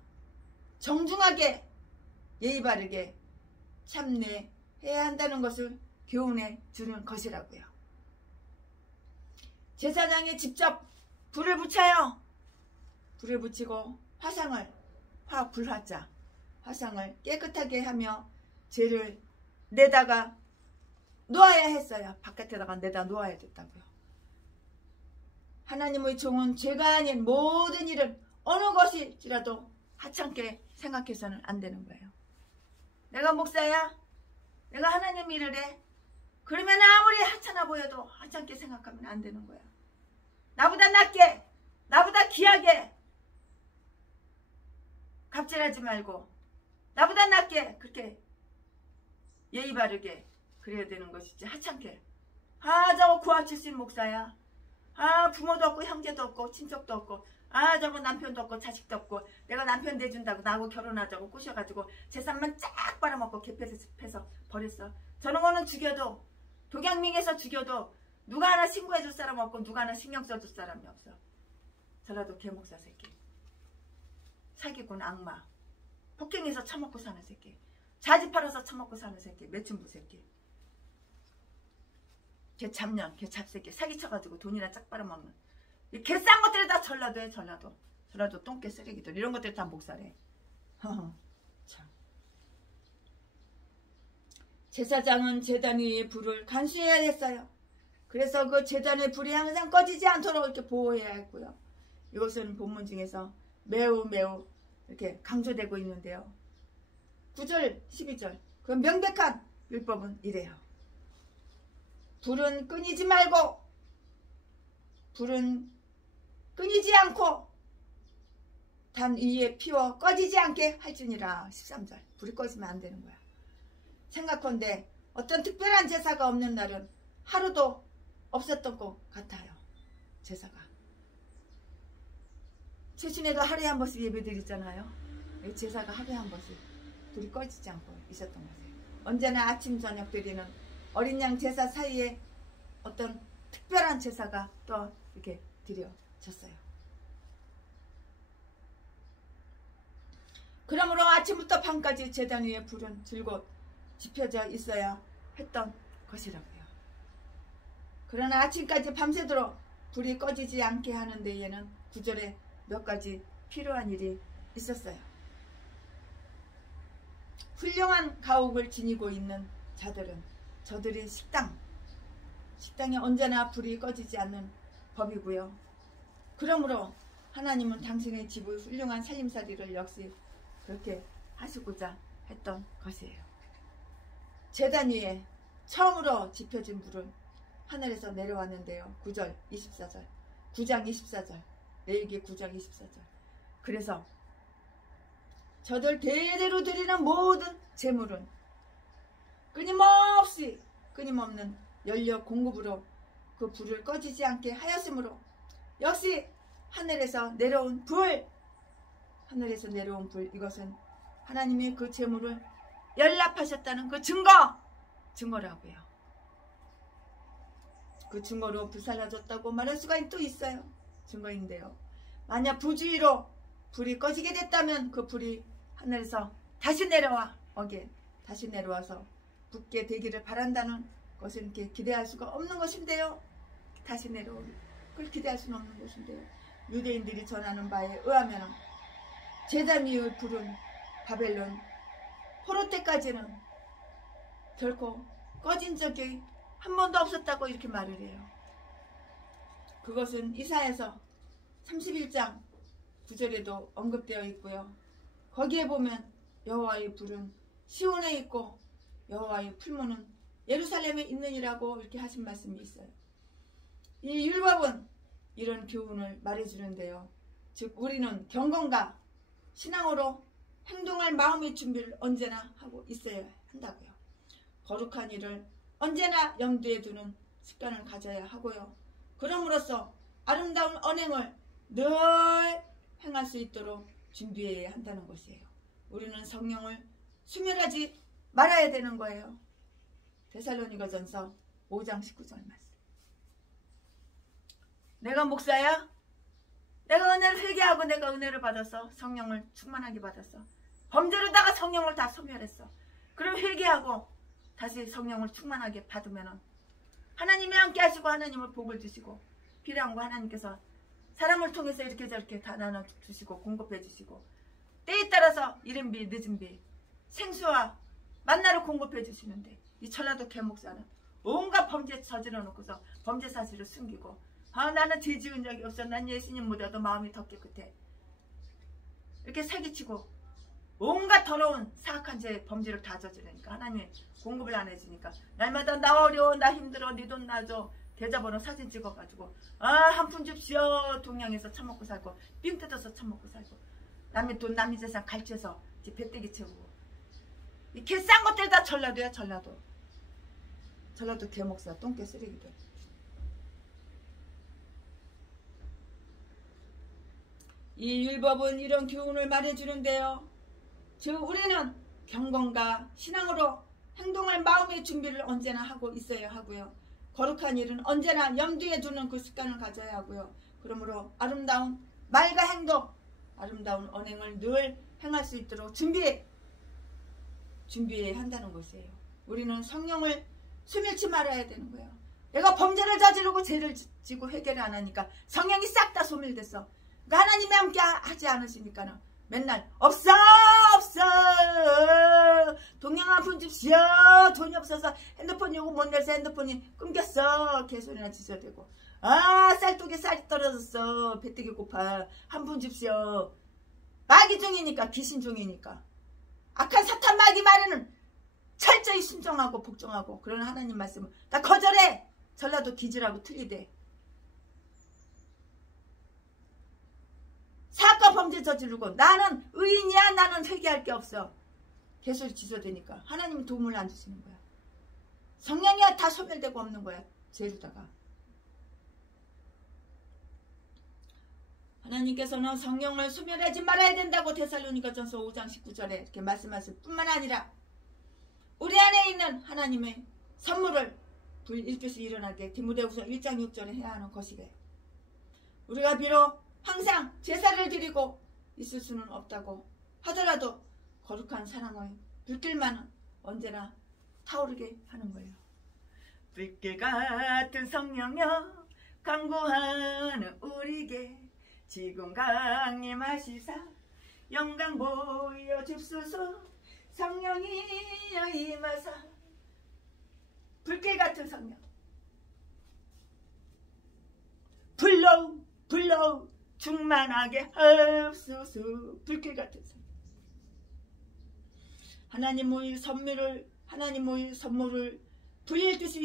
정중하게 예의 바르게 참내해야 한다는 것을 교훈해 주는 것이라고요. 제사장이 직접 불을 붙여요. 불을 붙이고 화상을 깨끗하게 하며 죄를 내다가 놓아야 했어요. 바깥에다가 내다 놓아야 됐다고요. 하나님의 종은 죄가 아닌 모든 일은 어느 것일지라도 하찮게 생각해서는 안 되는 거예요. 내가 목사야? 내가 하나님 일을 해? 그러면 아무리 하찮아 보여도 하찮게 생각하면 안 되는 거야. 나보다 낫게, 나보다 귀하게 갑질하지 말고 나보다 낫게 그렇게 예의 바르게 그래야 되는 것이지 하찮게 저거 구하 출신 목사야. 부모도 없고 형제도 없고 친척도 없고 저거 남편도 없고 자식도 없고 내가 남편 내준다고 나하고 결혼하자고 꼬셔가지고 재산만 쫙 빨아먹고 개패서 버렸어. 저런 거는 죽여도 독양밍에서 죽여도 누가 하나 신고해줄 사람 없고 누가 하나 신경 써줄 사람이 없어. 저라도 개목사 새끼, 사기꾼 악마, 폭행해서 처먹고 사는 새끼, 자지 팔아서 처먹고 사는 새끼, 매춘부 새끼, 개 잡년, 개 잡새끼, 사기쳐가지고 돈이나 쫙 빨아먹는 개 싼 것들이 다 전라도에 전라도 똥개 쓰레기들 이런 것들이 다 목사래. 참. 제사장은 제단 위에 불을 간수해야 했어요. 그래서 그 제단의 불이 항상 꺼지지 않도록 이렇게 보호해야 했고요. 이것은 본문 중에서 매우 이렇게 강조되고 있는데요. 9절 12절 그 명백한 율법은 이래요. 불은 끊이지 말고 불은 끊이지 않고 단 위에 피워 꺼지지 않게 할지니라. 13절 불이 꺼지면 안 되는 거야. 생각컨대 어떤 특별한 제사가 없는 날은 하루도 없었던 것 같아요. 제사가 최신에도 하루에 한 번씩 예배 드리잖아요. 제사가 하루에 한 번씩 불이 꺼지지 않고 있었던 거예요. 언제나 아침 저녁 드리는 어린 양 제사 사이에 어떤 특별한 제사가 또 이렇게 드려졌어요. 그러므로 아침부터 밤까지 제단 위에 불은 줄곧 지펴져 있어야 했던 것이라고요. 그러나 아침까지 밤새도록 불이 꺼지지 않게 하는 데에는 구절에 몇 가지 필요한 일이 있었어요. 훌륭한 가옥을 지니고 있는 자들은 저들이 식당에 언제나 불이 꺼지지 않는 법이고요. 그러므로 하나님은 당신의 집의 훌륭한 살림살이를 역시 그렇게 하시고자 했던 것이에요. 제단 위에 처음으로 지펴진 불은 하늘에서 내려왔는데요. 9장 24절 레위기 9장 24절. 그래서 저들 대대로 드리는 모든 제물은 끊임없는 연료 공급으로 그 불을 꺼지지 않게 하였으므로 역시 하늘에서 내려온 불, 이것은 하나님이 그 제물을 연락하셨다는 그 증거라고요. 그 증거로 불살라졌다고 말할 수가 또 있어요. 증거인데요. 만약 부주의로 불이 꺼지게 됐다면 그 불이 하늘에서 다시 내려와서 붙게 되기를 바란다는 것은 이렇게 기대할 수가 없는 것인데요. 다시 내려오는 그걸 기대할 수는 없는 것인데요. 유대인들이 전하는 바에 의하면 제단 위의 불은 바벨론 포로 때까지는 결코 꺼진 적이 한 번도 없었다고 이렇게 말을 해요. 그것은 이사야서 31장 9절에도 언급되어 있고요. 거기에 보면 여호와의 불은 시온에 있고 여호와의 풀무는 예루살렘에 있느니라고 이렇게 하신 말씀이 있어요. 이 율법은 이런 교훈을 말해주는데요. 즉 우리는 경건과 신앙으로 행동할 마음의 준비를 언제나 하고 있어야 한다고요. 거룩한 일을 언제나 염두에 두는 습관을 가져야 하고요. 그럼으로써 아름다운 언행을 늘 행할 수 있도록 준비해야 한다는 것이에요. 우리는 성령을 수멸하지 말아야 되는 거예요. 데살로니가전서 5장 19절 말씀. 내가 목사야? 내가 은혜를 회개하고 내가 은혜를 받아서 성령을 충만하게 받았어. 범죄로다가 성령을 다 소멸했어. 그럼 회개하고 다시 성령을 충만하게 받으면 하나님이 함께 하시고 하나님을 복을 주시고 필요한 거 하나님께서 사람을 통해서 이렇게 저렇게 다 나눠주시고 공급해 주시고 때에 따라서 이른 비 늦은 비 생수와 만나를 공급해 주시는데 이 전라도 개목사는 온갖 범죄 저질러 놓고서 범죄 사실을 숨기고 나는 죄 지은 적이 없어. 난 예수님보다도 마음이 더 깨끗해. 이렇게 사기치고 온갖 더러운 사악한 죄 범죄를 다 저지르니까 하나님이 공급을 안 해주니까 날마다 나 어려워 나 힘들어 네 돈 놔줘 계좌번호 사진 찍어가지고 한 푼 줍시오. 동양에서 처먹고 살고 삥 뜯어서 처먹고 살고 남의 돈 남의 재산 갈취해서 배때기 채우고 이렇게 싼 것들 다 전라도야. 전라도 개목사 똥개 쓰레기들. 이 율법은 이런 교훈을 말해주는데요. 즉 우리는 경건과 신앙으로 행동할 마음의 준비를 언제나 하고 있어야 하고요. 거룩한 일은 언제나 염두에 두는 그 습관을 가져야 하고요. 그러므로 아름다운 말과 행동, 아름다운 언행을 늘 행할 수 있도록 준비해야 한다는 것이에요. 우리는 성령을 소멸치 말아야 되는 거예요. 내가 범죄를 저지르고 죄를 지고 회개를 안 하니까 성령이 싹 다 소멸됐어. 그러니까 하나님이 함께 하지 않으시니까는 맨날 없어 동양 한 푼 줍시오. 돈이 없어서 핸드폰 요금 못 내서 핸드폰이 끊겼어. 개소리나 지저대고 쌀독에 쌀이 떨어졌어. 배뜨기 고파. 한 푼 줍시오. 마귀 종이니까 귀신 종이니까 악한 사탄 마귀 말에는 철저히 순종하고 복종하고 그런 하나님 말씀을 다 거절해. 전라도 기질하고 틀리대. 사건 범죄 저지르고 나는 의인이야. 나는 회개할 게 없어. 개소리 지저대니까 하나님은 도움을 안 주시는 거야. 성령이야 다 소멸되고 없는 거야. 죄로다가. 하나님께서는 성령을 소멸하지 말아야 된다고 데살로니가전서 5장 19절에 이렇게 말씀하실 뿐만 아니라 우리 안에 있는 하나님의 선물을 불일교시 일어나게 디모데후서 1장 6절에 해야 하는 것이래. 우리가 비록 항상 제사를 드리고 있을 수는 없다고 하더라도 거룩한 사랑의 불길만은 언제나 타오르게 하는 거예요. 불길 같은 성령여 강구하는 우리에게 지금 강림하시사 영광 보여줍소서. 성령이여 임하사 불길 같은 성령 불러 충만하게 하옵소서. 불길 같은 성령 하나님의 선물을 불릴 듯이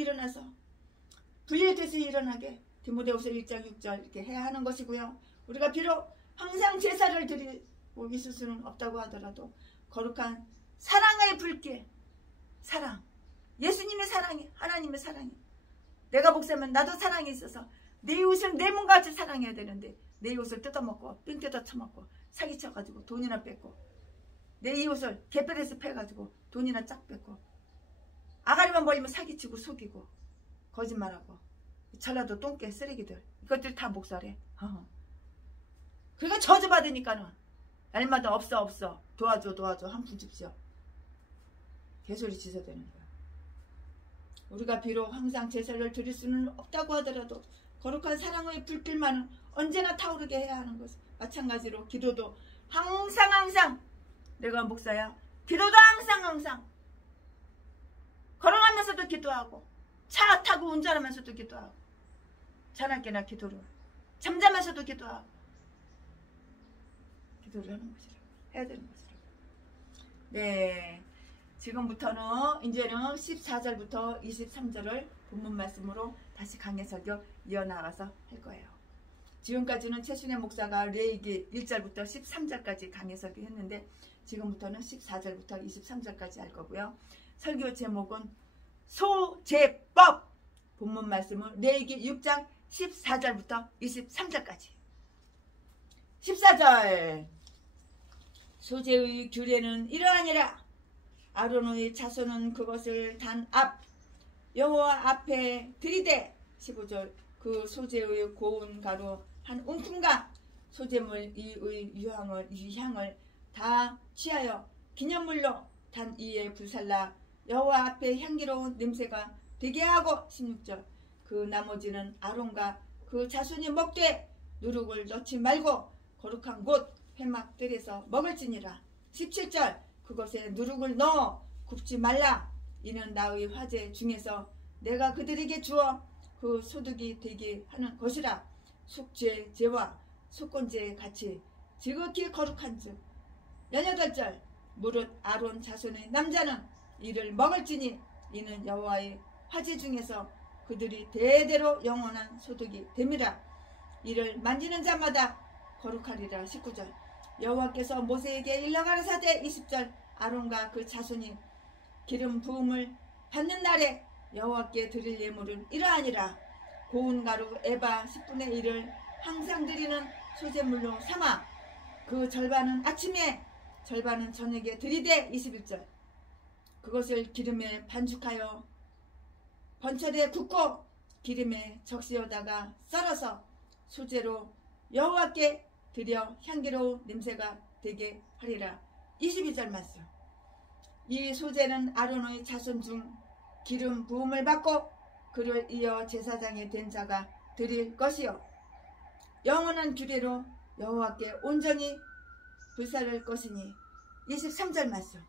일어나게 디모데후서 1장 6절 이렇게 해야 하는 것이고요. 우리가 비록 항상 제사를 드리고 있을 수는 없다고 하더라도 거룩한 사랑의 불길, 사랑, 예수님의 사랑이, 하나님의 사랑이, 내가 목사면 나도 사랑이 있어서 내 이웃을 내 몸과 같이 사랑해야 되는데 내 이웃을 뜯어먹고 삥 뜯어 쳐먹고 사기쳐가지고 돈이나 뺏고 내 이웃을 개뼈에서 패가지고 돈이나 쫙 뺏고 아가리만 벌리면 사기치고 속이고 거짓말하고 전라도 똥개 쓰레기들 이것들 다 목사래. 그러니까 저주받으니까는 날마다 없어 도와줘 한 푼 줍시오. 개소리 치서대는 거야. 우리가 비록 항상 제사를 드릴 수는 없다고 하더라도 거룩한 사랑의 불길만은 언제나 타오르게 해야 하는 것. 마찬가지로 기도도 항상 내가 목사야 기도도 항상 걸어가면서도 기도하고 차 타고 운전하면서도 기도하고 자나깨나 기도를 잠자면서도 기도하고 기도를 하는 것이라고 해야 되는 것이라고. 네, 지금부터는 이제는 14절부터 23절을 본문 말씀으로 다시 강해 설교 이어나가서 할 거예요. 지금까지는 최순애 목사가 레위기 1절부터 13절까지 강해 설교 했는데 지금부터는 14절부터 23절까지 할 거고요. 설교 제목은 소제법. 본문 말씀은 레위기 6장 14절부터 23절까지. 14절 소제의 규례는 이러하니라. 아론의 자손은 그것을 단 앞 여호와 앞에 들이대. 15절 그 소제의 고운 가루 한 웅큼가 소제물 이의 유향을 다 취하여 기념물로 단 이에 불살라 여호와 앞에 향기로운 냄새가 되게 하고. 16절 그 나머지는 아론과 그 자손이 먹되 누룩을 넣지 말고 거룩한 곳 회막들에서 먹을지니라. 17절 그것에 누룩을 넣어 굽지 말라. 이는 나의 화제 중에서 내가 그들에게 주어 그 소득이 되게 하는 것이라. 숙제 제와 속건제 같이 지극히 거룩한즉. 18절 무릇 아론 자손의 남자는 이를 먹을지니 이는 여호와의 화제 중에서 그들이 대대로 영원한 소득이 됨이라. 이를 만지는 자마다 거룩하리라. 19절 여호와께서 모세에게 일러 가라사대. 20절 아론과 그 자손이 기름 부음을 받는 날에 여호와께 드릴 예물은 이러하니라. 고운 가루 에바 10분의 1을 항상 드리는 소제물로 삼아 그 절반은 아침에 절반은 저녁에 드리되. 21절 그것을 기름에 반죽하여 번철에 굽고 기름에 적시어다가 썰어서 소제로 여호와께 드려 향기로운 냄새가 되게 하리라. 22절 말씀 이 소제는 아론의 자손 중 기름 부음을 받고 그를 이어 제사장이 된 자가 드릴 것이요 영원한 규례로 여호와께 온전히 불사를 것이니. 23절 말씀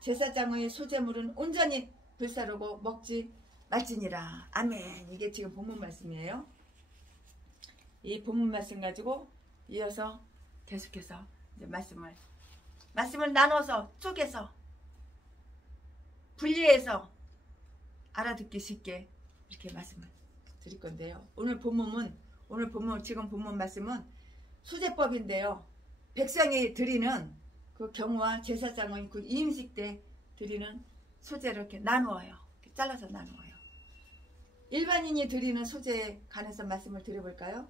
제사장의 소제물은 온전히 불사르고 먹지 말지니라. 아멘. 이게 지금 본문 말씀이에요. 이 본문 말씀 가지고 이어서 계속해서 이제 말씀을 나눠서 쪼개서 분리해서 알아듣기 쉽게 이렇게 말씀을 드릴 건데요. 오늘 지금 본문 말씀은 수제법인데요. 백성이 드리는 그 경우와 제사장의 그 이임식 때 드리는 소제를 이렇게 나누어요. 이렇게 잘라서 나누어요. 일반인이 드리는 소제에 관해서 말씀을 드려볼까요?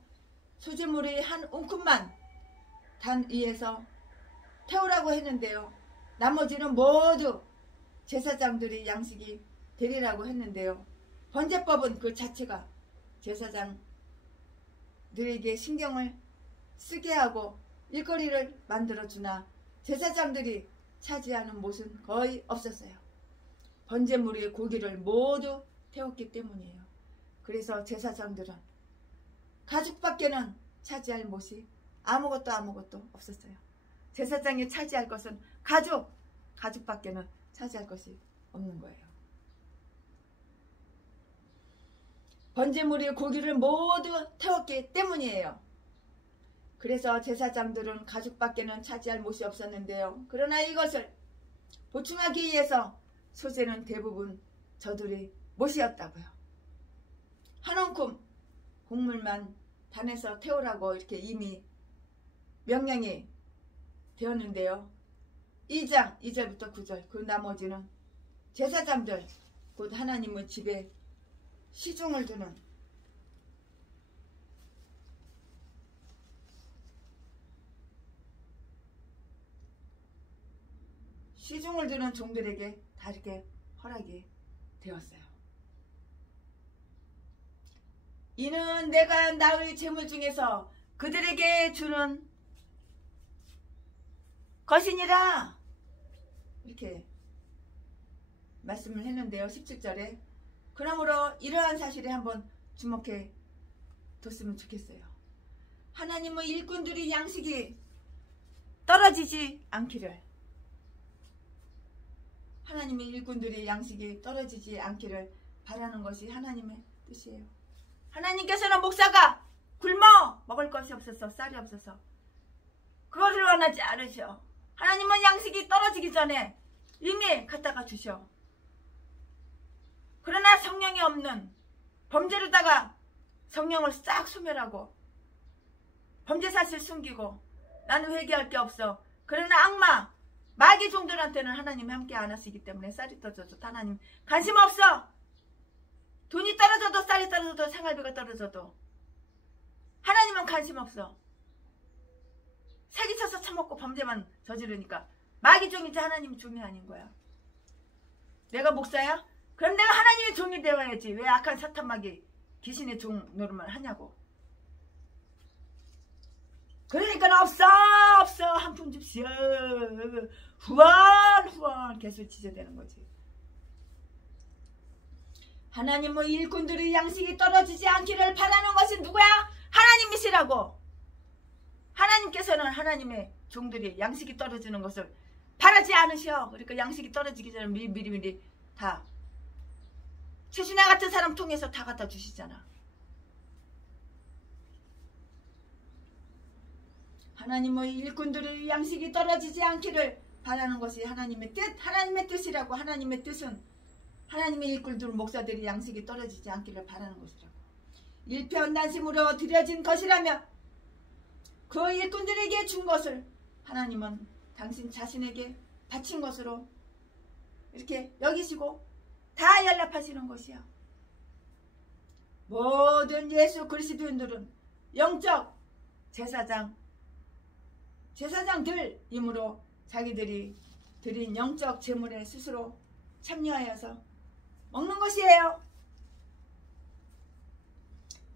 소제물이 한 웅큼만 단 위에서 태우라고 했는데요. 나머지는 모두 제사장들이 양식이 되리라고 했는데요. 번제법은 그 자체가 제사장들에게 신경을 쓰게 하고 일거리를 만들어주나 제사장들이 차지하는 못은 거의 없었어요. 번제물의 고기를 모두 태웠기 때문이에요. 그래서 제사장들은 가죽밖에는 차지할 못이 아무것도 없었어요. 제사장이 차지할 것은 가죽밖에는 차지할 것이 없는 거예요. 번제물의 고기를 모두 태웠기 때문이에요. 그래서 제사장들은 가죽밖에는 차지할 못이 없었는데요. 그러나 이것을 보충하기 위해서 소재는 대부분 저들의 못이었다고요. 한 움큼 곡물만 단에서 태우라고 이렇게 이미 명령이 되었는데요. 2장 2절부터 9절 그 나머지는 제사장들 곧 하나님의 집에 시중을 두는 종들에게 다 이렇게 허락이 되었어요. 이는 내가 나의 재물 중에서 그들에게 주는 것이니라 이렇게 말씀을 했는데요. 17절에 그러므로 이러한 사실에 한번 주목해 뒀으면 좋겠어요. 하나님의 일꾼들이 양식이 떨어지지 않기를, 하나님의 일꾼들이 양식이 떨어지지 않기를 바라는 것이 하나님의 뜻이에요. 하나님께서는 목사가 굶어 먹을 것이 없어서 쌀이 없어서 그것을 원하지 않으셔. 하나님은 양식이 떨어지기 전에 이미 갖다가 주셔. 그러나 성령이 없는 범죄로다가 성령을 싹 소멸하고 범죄 사실 숨기고 나는 회개할 게 없어. 그러나 악마 마귀 종들한테는 하나님이 함께 안 하시기 때문에 쌀이 떨어져도 하나님 관심 없어. 돈이 떨어져도 쌀이 떨어져도 생활비가 떨어져도 하나님은 관심 없어. 사기쳐서 처먹고 범죄만 저지르니까 마귀 종이지 하나님이 종이 아닌 거야. 내가 목사야? 그럼 내가 하나님의 종이 되어야지. 왜 악한 사탄 마귀 귀신의 종 노릇만 하냐고. 그러니까 없어 한 푼 줍시오. 후원 계속 지저대는 거지. 하나님의 일꾼들의 양식이 떨어지지 않기를 바라는 것이 누구야? 하나님이시라고. 하나님께서는 하나님의 종들이 양식이 떨어지는 것을 바라지 않으셔. 그러니까 양식이 떨어지기 전에 미리 다 최순아 같은 사람 통해서 다 갖다 주시잖아. 하나님의 일꾼들의 양식이 떨어지지 않기를 바라는 것이 하나님의 뜻, 하나님의 뜻이라고. 하나님의 뜻은 하나님의 일꾼들 목사들이 양식이 떨어지지 않기를 바라는 것이라고. 일편단심으로 드려진 것이라며 그 일꾼들에게 준 것을 하나님은 당신 자신에게 바친 것으로 이렇게 여기시고 다 연락하시는 것이야. 모든 예수 그리스도인들은 영적 제사장들이므로 자기들이 드린 영적 제물에 스스로 참여하여서 먹는 것이에요.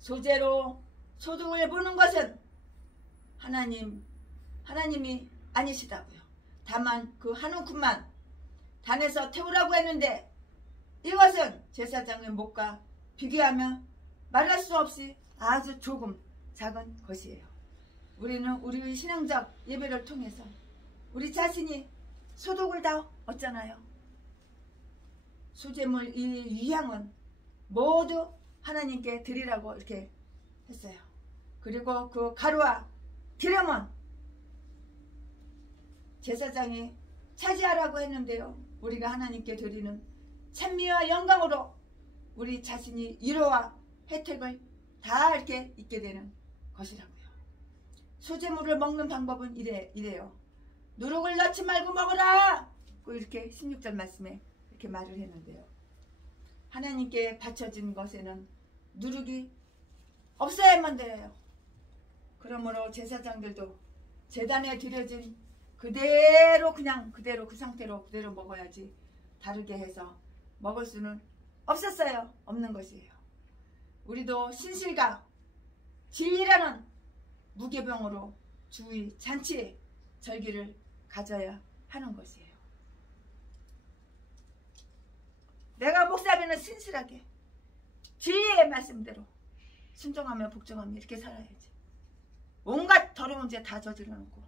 소재로 소득을 보는 것은 하나님이 아니시다고요. 다만 그 한 움큼만 단에서 태우라고 했는데 이것은 제사장의 몫과 비교하며 말할 수 없이 아주 조금 작은 것이에요. 우리는 우리의 신앙적 예배를 통해서 우리 자신이 소득을 다 얻잖아요. 수제물 이 유향은 모두 하나님께 드리라고 이렇게 했어요. 그리고 그 가루와 기름은 제사장이 차지하라고 했는데요. 우리가 하나님께 드리는 찬미와 영광으로 우리 자신이 위로와 혜택을 다 이렇게 잊게 되는 것이라고요. 수제물을 먹는 방법은 이래요. 누룩을 넣지 말고 먹어라. 이렇게 16절 말씀에 이렇게 말을 했는데요. 하나님께 바쳐진 것에는 누룩이 없어야만 돼요. 그러므로 제사장들도 제단에 드려진 그대로 그대로 그 상태로 그대로 먹어야지 다르게 해서 먹을 수는 없었어요. 없는 것이에요. 우리도 신실과 진리라는 무교병으로 주의 잔치 절기를 가져야 하는 것이에요. 내가 목사면은 신실하게 주의 말씀대로 순종하며 복종하며 이렇게 살아야지. 온갖 더러운 죄 다 저질러 놓고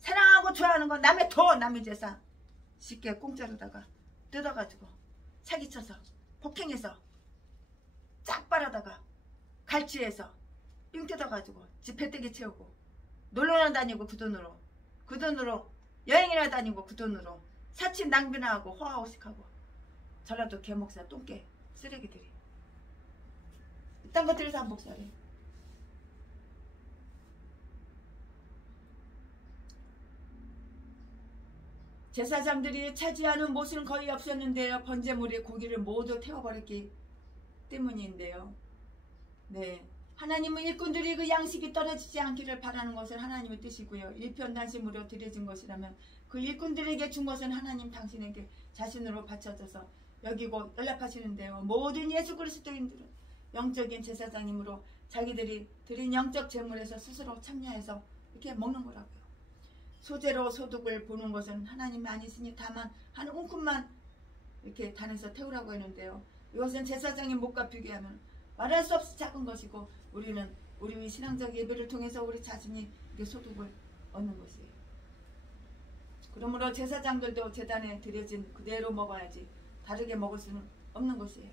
사랑하고 좋아하는 건 남의 돈, 남의 재산 쉽게 공짜로다가 뜯어가지고 사기쳐서 폭행해서 짝 빨아다가 갈취해서 삥 뜯어가지고 집 배때기 채우고 놀러나 다니고 그 돈으로 여행이나 다니고 그 돈으로 사치 낭비나 하고 호화호식하고 전라도 개목사 똥개 쓰레기들이 이딴 것들에서 한 목사래. 제사장들이 차지하는 못은 거의 없었는데요. 번제물이 고기를 모두 태워버렸기 때문인데요. 네, 하나님은 일꾼들이 그 양식이 떨어지지 않기를 바라는 것은 하나님의 뜻이고요. 일편단심으로 드려진 것이라면 그 일꾼들에게 준 것은 하나님 당신에게 자신으로 바쳐져서 여기고 연락하시는데요. 모든 예수 그리스도인들은 영적인 제사장님으로 자기들이 드린 영적 제물에서 스스로 참여해서 이렇게 먹는 거라고요. 소재로 소득을 보는 것은 하나님이 아니시니 다만 한 움큼만 이렇게 단에서 태우라고 했는데요. 이것은 제사장의 목과 비교하면 말할 수 없이 작은 것이고 우리는 우리 신앙적 예배를 통해서 우리 자신이 이렇게 소득을 얻는 것이에요. 그러므로 제사장들도 제단에 드려진 그대로 먹어야지 다르게 먹을 수는 없는 것이에요.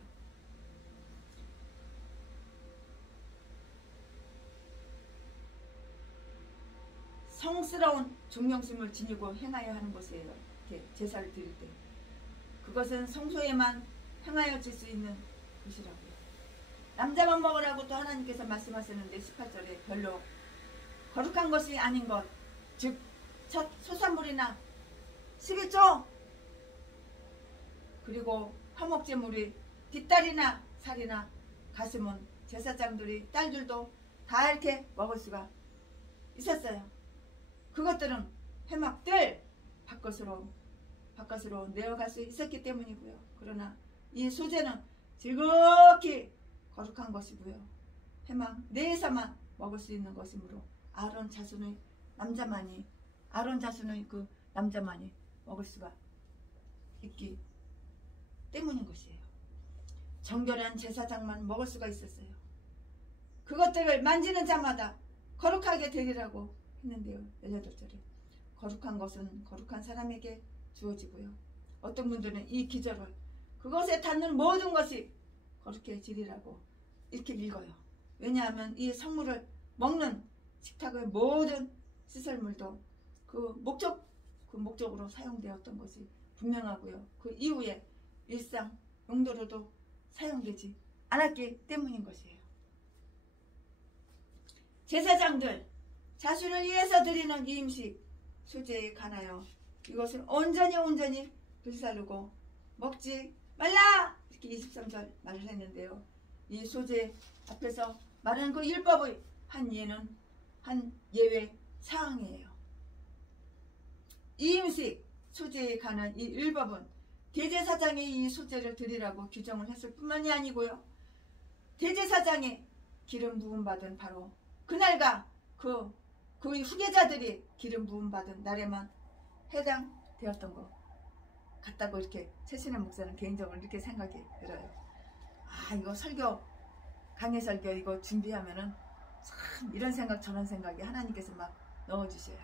성스러운 존경심을 지니고 행하여 하는 것이에요. 이렇게 제사를 드릴 때 그것은 성소에만 행하여질 수 있는 것이라고요. 남자만 먹으라고 또 하나님께서 말씀하시는데 18절에 별로 거룩한 것이 아닌 것, 즉 첫 소산물이나 11조 그리고 화목제물이 뒷다리나 살이나 가슴은 제사장들이 딸들도 다 이렇게 먹을 수가 있었어요. 그것들은 회막들 바깥으로 내어갈 수 있었기 때문이고요. 그러나 이 소재는 지극히 거룩한 것이고요. 회막 내에서만 먹을 수 있는 것이므로 아론 자손의 그 남자만이 먹을 수가 있기 때문인 것이에요. 정결한 제사장만 먹을 수가 있었어요. 그것들을 만지는 자마다 거룩하게 되리라고 했는데요. 18절에 거룩한 것은 거룩한 사람에게 주어지고요. 어떤 분들은 이 기절을 그것에 닿는 모든 것이 거룩해지리라고 이렇게 읽어요. 왜냐하면 이 성물을 먹는 식탁의 모든 시설물도 그 목적으로 사용되었던 것이 분명하고요. 그 이후에 일상 용도로도 사용되지 않았기 때문인 것이에요. 제사장들 자신을 위해서 드리는 이 음식 소재에 관하여 이것을 온전히 불살르고 먹지 말라 이렇게 23절 말을 했는데요. 이 소재 앞에서 말하는 그 율법의 한 예외 사항이에요. 이 음식 소재에 관한 이 율법은 대제사장이 이 소재를 드리라고 규정을 했을 뿐만이 아니고요. 대제사장이 기름 부음 받은 바로 그날과 그 후계자들이 기름 부음 받은 날에만 해당되었던 것 같다고 이렇게 최신의 목사는 개인적으로 이렇게 생각이 들어요. 아, 이거 설교 강해 설교 이거 준비하면은 참 이런 생각 저런 생각이 하나님께서 막 넣어주셔요.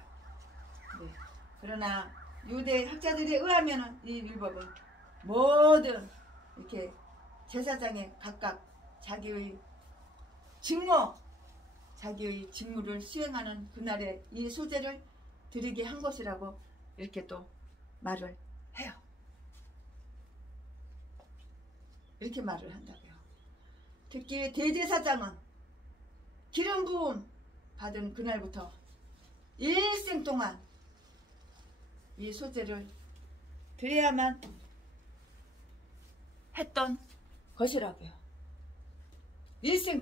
네. 그러나 유대 학자들에 의하면은 이 율법은 모든 이렇게 제사장의 각각 자기의 직무를 수행하는 그날에 이 소재를 드리게 한 것이라고 이렇게 또 말을 해요. 이렇게 말을 한다고요. 특히 대제사장은 기름 부음 받은 그날부터 일생 동안 이 소재를 드려야만 했던 것이라고요. 일생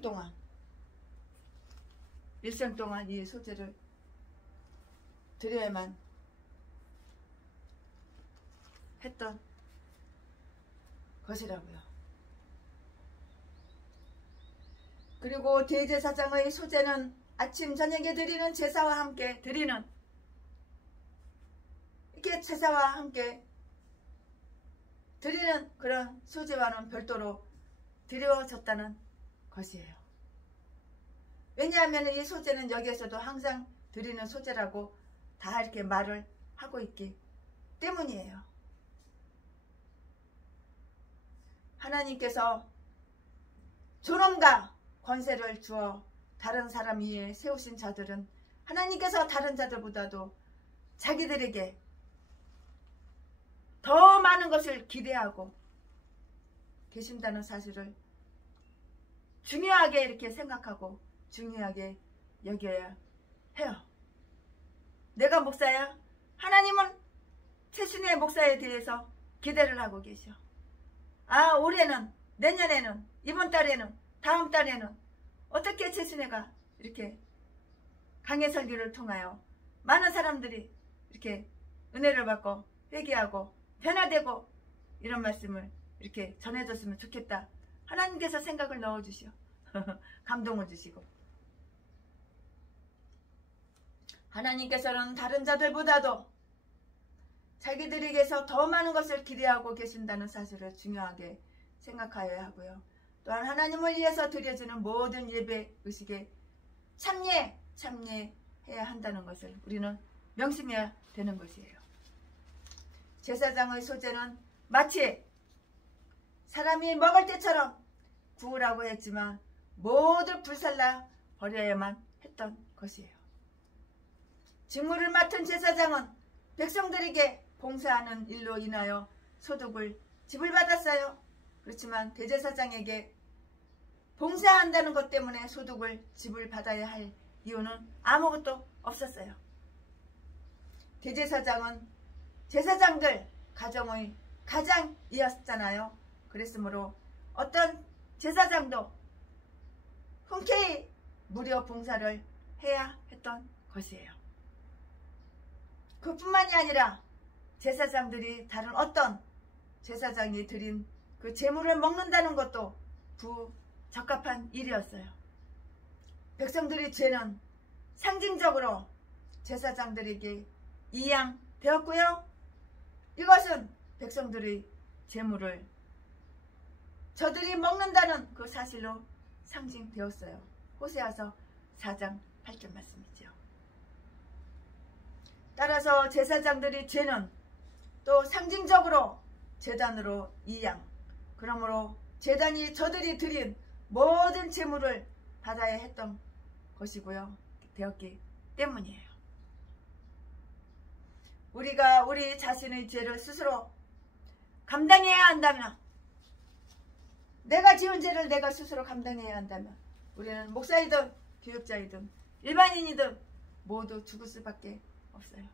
동안 이 소재를 드려야만 했던 것이라고요. 그리고 대제사장의 소재는 아침 저녁에 드리는 제사와 함께 드리는 이렇게 제사와 함께 드리는 그런 소재와는 별도로 드려졌다는 것이에요. 왜냐하면 이 소재는 여기에서도 항상 드리는 소재라고 다 이렇게 말을 하고 있기 때문이에요. 하나님께서 존엄과 권세를 주어 다른 사람 위에 세우신 자들은 하나님께서 다른 자들보다도 자기들에게 더 많은 것을 기대하고 계신다는 사실을 중요하게 이렇게 생각하고 중요하게 여겨야 해요. 내가 목사야? 하나님은 최순의 목사에 대해서 기대를 하고 계셔. 아, 올해는, 내년에는, 이번 달에는, 다음 달에는 어떻게 최순애가 이렇게 강해 설교를 통하여 많은 사람들이 이렇게 은혜를 받고 회개하고 변화되고 이런 말씀을 이렇게 전해줬으면 좋겠다. 하나님께서 생각을 넣어주시오. 감동을 주시고 하나님께서는 다른 자들보다도 자기들에게서 더 많은 것을 기대하고 계신다는 사실을 중요하게 생각하여야 하고요. 또한 하나님을 위해서 드려지는 모든 예배 의식에 참여해야 한다는 것을 우리는 명심해야 되는 것이에요. 제사장의 소재는 마치 사람이 먹을 때처럼 구우라고 했지만 모두 불살라 버려야만 했던 것이에요. 직무를 맡은 제사장은 백성들에게 봉사하는 일로 인하여 소득을 지불받았어요. 그렇지만 대제사장에게 봉사한다는 것 때문에 소득을 지불받아야 할 이유는 아무것도 없었어요. 대제사장은 제사장들 가정의 가장이었잖아요. 그랬으므로 어떤 제사장도 흔쾌히 무료 봉사를 해야 했던 것이에요. 그뿐만이 아니라 제사장들이 다른 어떤 제사장이 드린 그 제물을 먹는다는 것도 부적합한 일이었어요. 백성들의 죄는 상징적으로 제사장들에게 이양되었고요. 이것은 백성들의 제물을 저들이 먹는다는 그 사실로 상징되었어요. 호세아서 4장 8절 말씀이죠. 따라서 제사장들의 죄는 또 상징적으로 제단으로 이양, 그러므로 제단이 저들이 드린 모든 제물을 받아야 했던 것이고요. 되었기 때문이에요. 우리가 우리 자신의 죄를 스스로 감당해야 한다면, 내가 지은 죄를 내가 스스로 감당해야 한다면 우리는 목사이든 교육자이든 일반인이든 모두 죽을 수밖에 없어요.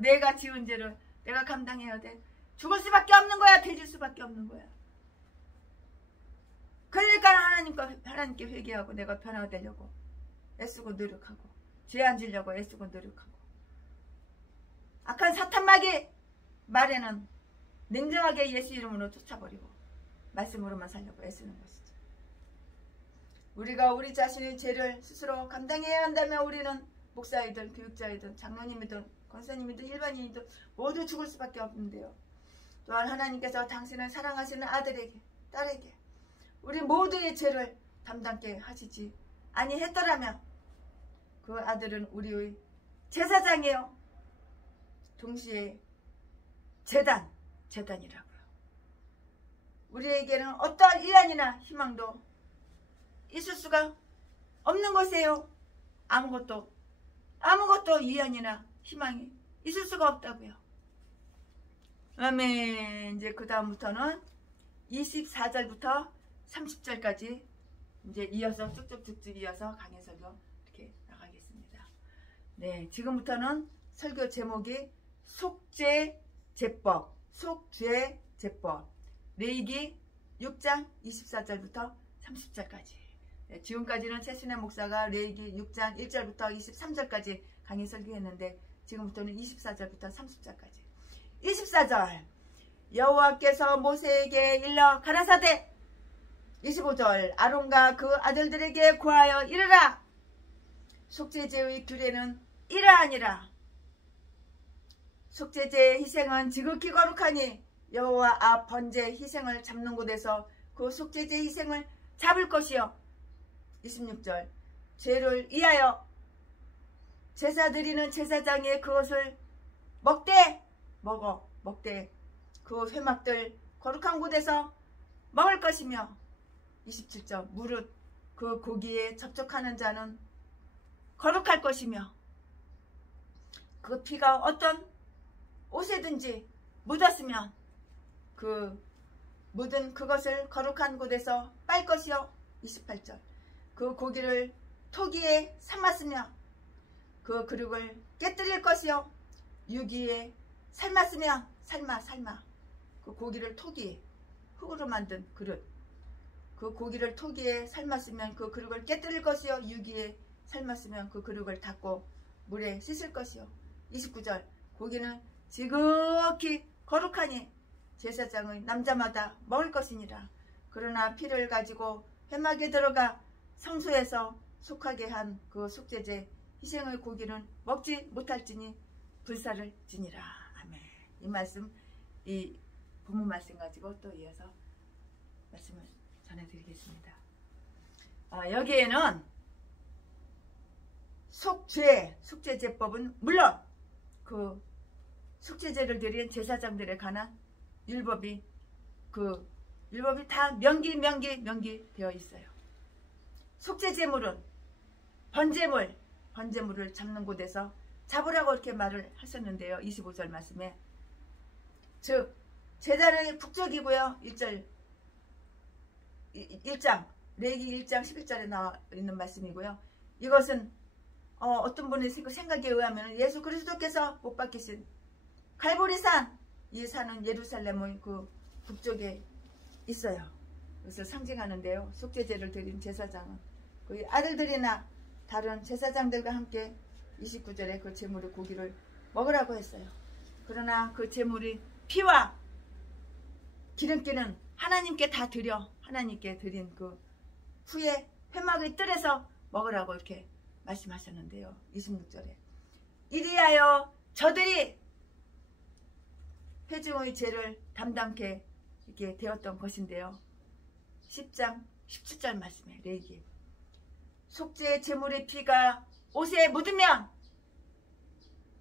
내가 지은 죄를 내가 감당해야 돼. 죽을 수밖에 없는 거야. 돼질 수밖에 없는 거야. 그러니까 하나님께 회개하고 내가 변화되려고 애쓰고 노력하고 죄 안 지려고 애쓰고 노력하고 악한 사탄마귀 말에는 냉정하게 예수 이름으로 쫓아버리고 말씀으로만 살려고 애쓰는 것이죠. 우리가 우리 자신의 죄를 스스로 감당해야 한다면 우리는 목사이든 교육자이든 장로님이든 권사님이든 일반인이든 모두 죽을 수밖에 없는데요. 또한 하나님께서 당신을 사랑하시는 아들에게, 딸에게 우리 모두의 죄를 담당케 하시지 아니했더라면 그 아들은 우리의 제사장이에요. 동시에 제단이라고요. 우리에게는 어떠한 이란이나 희망도 있을 수가 없는 것이에요. 아무것도 이란이나 희망이 있을 수가 없다고요. 아멘. 이제 그 다음부터는 24절부터 30절까지 이제 이어서 쭉쭉쭉쭉 이어서 강해 설교 이렇게 나가겠습니다. 네, 지금부터는 설교 제목이 속죄제법, 레위기 6장 24절부터 30절까지. 네, 지금까지는 최순애 목사가 레위기 6장 1절부터 23절까지 강의 설교했는데 지금부터는 24절부터 30절까지. 24절 여호와께서 모세에게 일러 가라사대 25절 아론과 그 아들들에게 고하여 이르라 속죄제의 규례는 이러하니라 속죄제의 희생은 지극히 거룩하니 여호와 앞 번제 희생을 잡는 곳에서 그 속죄제 희생을 잡을 것이요. 26절 죄를 위하여 제사 드리는 제사장이 그것을 먹되 그 회막들 거룩한 곳에서 먹을 것이며 27절 무릇 그 고기에 접촉하는 자는 거룩할 것이며 그 피가 어떤 옷에든지 묻었으면 그 묻은 그것을 거룩한 곳에서 빨 것이요. 28절 그 고기를 토기에 삶았으며 그 그릇을 깨뜨릴 것이요. 유기에 삶았으면 삶아 그 고기를 토기에 흙으로 만든 그릇 그 고기를 토기에 삶았으면 그 그릇을 깨뜨릴 것이요. 유기에 삶았으면 그 그릇을 닦고 물에 씻을 것이요. 29절 고기는 지극히 거룩하니 제사장의 남자마다 먹을 것이니라. 그러나 피를 가지고 회막에 들어가 성소에서 속하게 한 그 속죄제 희생의 고기는 먹지 못할지니 불사를 지니라. 아멘. 이 말씀, 이 본문 말씀 가지고 또 이어서 말씀을 전해드리겠습니다. 여기에는 속죄제법은 물론 그 속죄제를 드린 제사장들에 관한 율법이 다 명기 되어 있어요. 속죄제물은 번제물을 잡는 곳에서 잡으라고 이렇게 말을 하셨는데요. 25절 말씀에 즉 제단의 북쪽이고요. 1장 레위기 1장 11절에 나와 있는 말씀이고요. 이것은 어떤 분의 생각에 의하면 예수 그리스도께서 못 박히신 갈보리산, 이 산은 예루살렘의 그 북쪽에 있어요. 그것을 상징하는데요. 속죄제를 드린 제사장은 그 아들들이나 다른 제사장들과 함께 29절에 그 제물의 고기를 먹으라고 했어요. 그러나 그 제물이 피와 기름기는 하나님께 다 하나님께 드린 그 후에 회막의 뜰에서 먹으라고 이렇게 말씀하셨는데요. 26절에 이리하여 저들이 회중의 죄를 담당케 이렇게 되었던 것인데요. 10장 17절 말씀에 레위기 속죄 제물의 피가 옷에 묻으면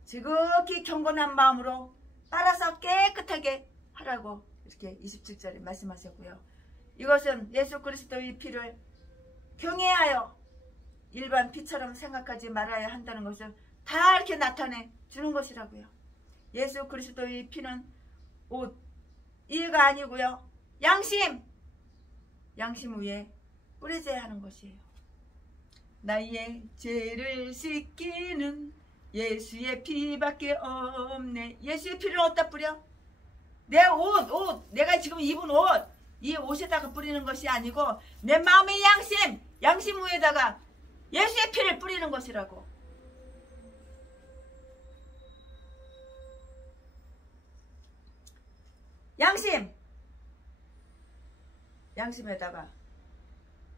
지극히 경건한 마음으로 빨아서 깨끗하게 하라고 이렇게 27절에 말씀하셨고요. 이것은 예수 그리스도의 피를 경외하여 일반 피처럼 생각하지 말아야 한다는 것을 다 이렇게 나타내 주는 것이라고요. 예수 그리스도의 피는 옷, 이가 아니고요. 양심 위에 뿌려져야 하는 것이에요. 나의 죄를 씻기는 예수의 피밖에 없네. 예수의 피를 어디다 뿌려? 내 옷, 내가 지금 입은 옷, 이 옷에다가 뿌리는 것이 아니고 내 마음의 양심 위에다가 예수의 피를 뿌리는 것이라고. 양심에다가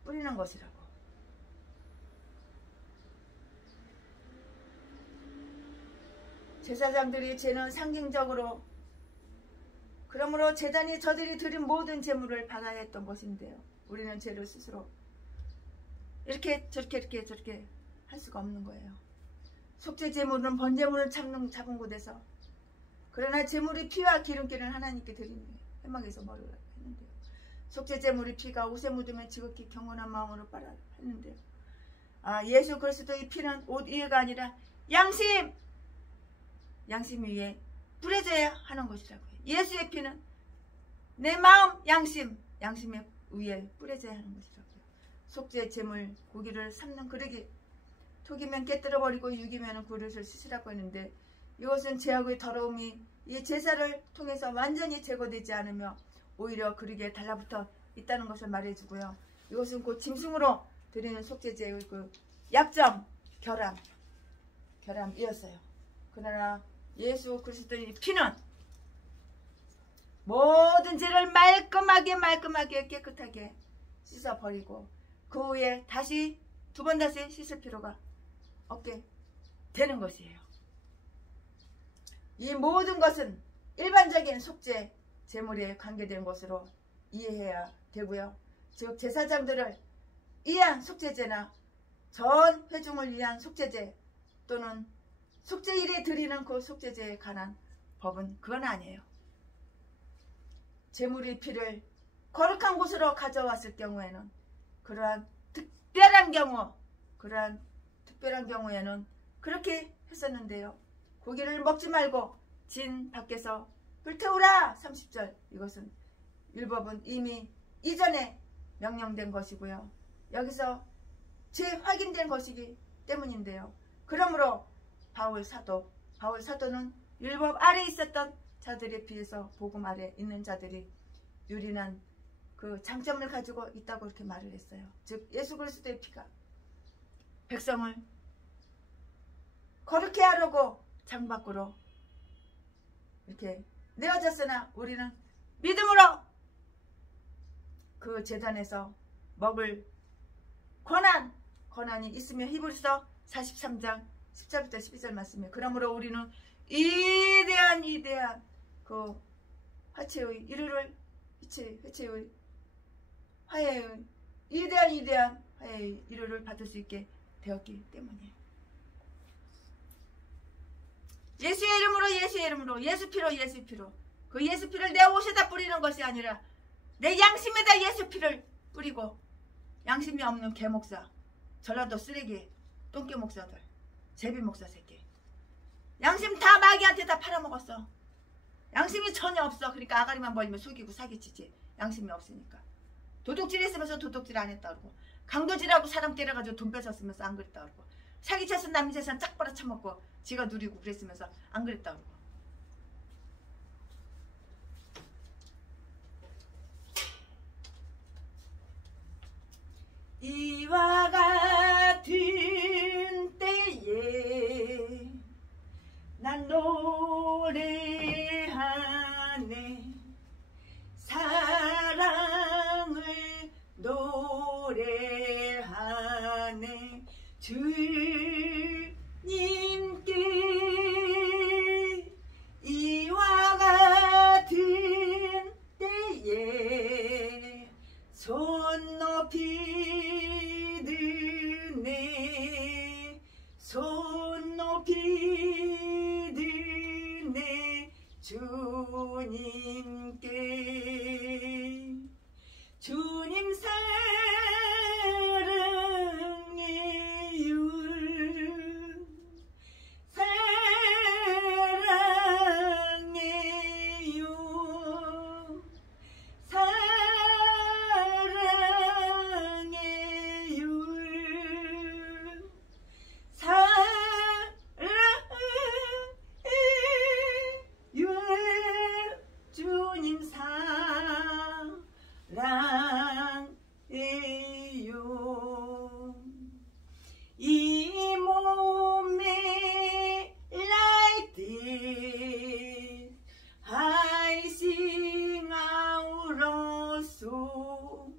뿌리는 것이라고. 제사장들이 죄는 상징적으로 그러므로 제단이 저들이 드린 모든 제물을 받아야 했던 것인데요. 우리는 죄를 스스로 이렇게 저렇게 할 수가 없는 거예요. 속죄 제물은 번제물을 잡은 곳에서 그러나 제물이 피와 기름기는 하나님께 드리는 회막에서 먹으라고 했는데요. 속죄 제물이 피가 옷에 묻으면 지극히 경건한 마음으로 빨아 했는데요. 예수 그리스도의 피는 옷 위에가 아니라 양심 위에 뿌려져야 하는 것이라고요. 예수의 피는 내 마음 양심 위에 뿌려져야 하는 것이라고요. 속죄 제물 고기를 삶는 그릇이 토기면 깨뜨려 버리고 육이면 그릇을 씻으라고 했는데 이것은 죄악의 더러움이 이 제사를 통해서 완전히 제거되지 않으며 오히려 그릇에 달라붙어 있다는 것을 말해주고요. 이것은 곧 짐승으로 드리는 속죄제의 그 약점, 결함이었어요. 그러나 예수 그리스도의 피는 모든 죄를 말끔하게 깨끗하게 씻어버리고 그 후에 다시 두 번 다시 씻을 필요가 없게 되는 것이에요. 이 모든 것은 일반적인 속죄 제물에 관계된 것으로 이해해야 되고요. 즉 제사장들을 위한 속죄제나 전 회중을 위한 속죄제 또는 속죄일에 드리는 그 속죄제에 관한 법은 그건 아니에요. 제물의 피를 거룩한 곳으로 가져왔을 경우에는 그러한 특별한 경우에는 그렇게 했었는데요. 고기를 먹지 말고 진 밖에서 불태우라 30절 이것은 율법은 이미 이전에 명령된 것이고요. 여기서 재확인된 것이기 때문인데요. 그러므로 바울 사도는 율법 아래 있었던 자들에 비해서 복음 아래 있는 자들이 유리한 그 장점을 가지고 있다고 이렇게 말을 했어요. 즉 예수 그리스도의 피가 백성을 거룩해 하려고 장 밖으로 이렇게 내어졌으나 우리는 믿음으로 그 제단에서 먹을 권한이 있으며 히브리서 43장 10절부터 12절 말씀에 그러므로 우리는 위대한 그 화채의 이루를 회채의 화해의 위대한 화해의 이루를 받을 수 있게 되었기 때문이에요. 예수의 이름으로 예수 피로 그 예수 피를 내 옷에다 뿌리는 것이 아니라 내 양심에다 예수 피를 뿌리고 양심이 없는 개목사 전라도 쓰레기 똥개 목사들 제비 목사 새끼 양심 다 마귀한테 다 팔아먹었어. 양심이 전혀 없어. 그러니까 아가리만 벌리면 속이고 사기치지. 양심이 없으니까. 도둑질 했으면서 도둑질 안 했다 그러고 강도질하고 사람 때려가지고 돈 뺏었으면서 안 그랬다 그러고 사기쳐서 남의 재산 짝 빨아쳐먹고 지가 누리고 그랬으면서 안 그랬다 그러고 이와 같은 때에 난 노래하네 사랑을 노래하네 주님께 이와 같은 때에 손 높이 드네 손 높이 드네 주님께 주님 사랑해요 사랑해요 주님 사랑해요 이 몸에 like this I sing out a song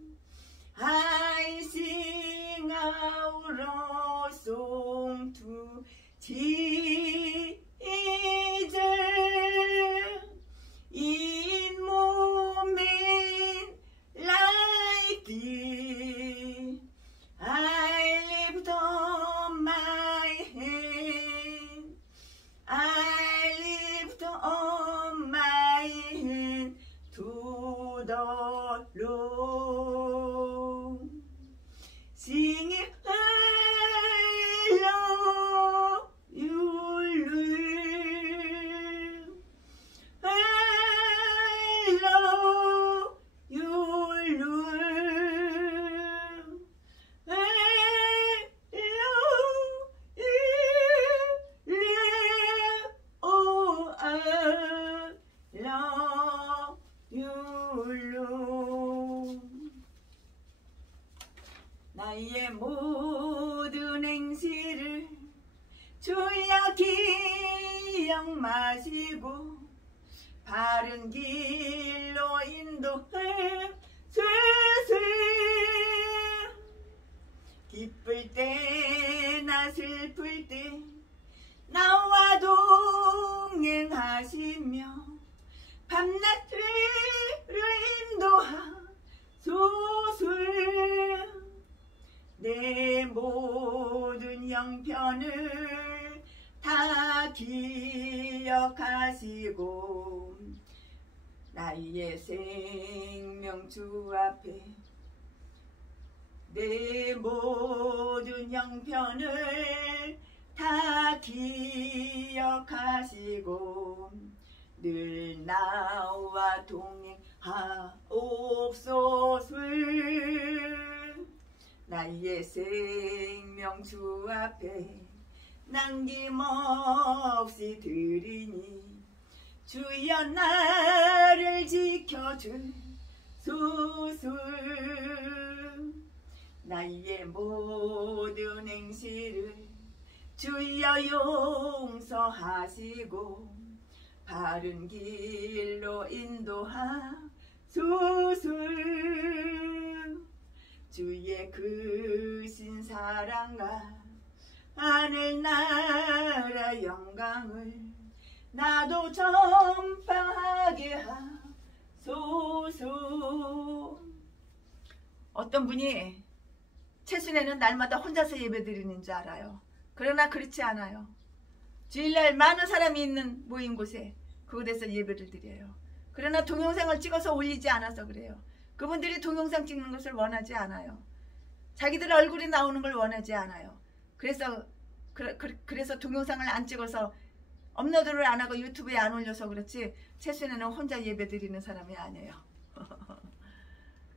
I sing out a song to Jesus in moment like this I lift up my hand I lift up my hand to the Lord singing I love you Lord I love you Lord I love you Lord oh I love you Lord 나의 모든 행실을 주여 기억 마시고 바른 길로 인도해 주세요 기쁠 때나 슬플 때 나와 동행하라 영편을 다 기억하시고 나의 생명 주 앞에 내 모든 형편을 다 기억하시고 늘 나와 동행하옵소서. 나의 생명 주 앞에 남김없이 드리니 주여 나를 지켜주소서. 나의 모든 행실을 주여 용서하시고 바른 길로 인도하소서. 주의 크신 사랑과 하늘나라 영광을 나도 전파하게 하소서. 어떤 분이 최순애는 날마다 혼자서 예배드리는 줄 알아요. 그러나 그렇지 않아요. 주일날 많은 사람이 있는 모인 곳에 그곳에서 예배를 드려요. 그러나 동영상을 찍어서 올리지 않아서 그래요. 그분들이 동영상 찍는 것을 원하지 않아요. 자기들 얼굴이 나오는 걸 원하지 않아요. 그래서 동영상을 안 찍어서 업로드를 안 하고 유튜브에 안 올려서 그렇지 최순애는 혼자 예배 드리는 사람이 아니에요.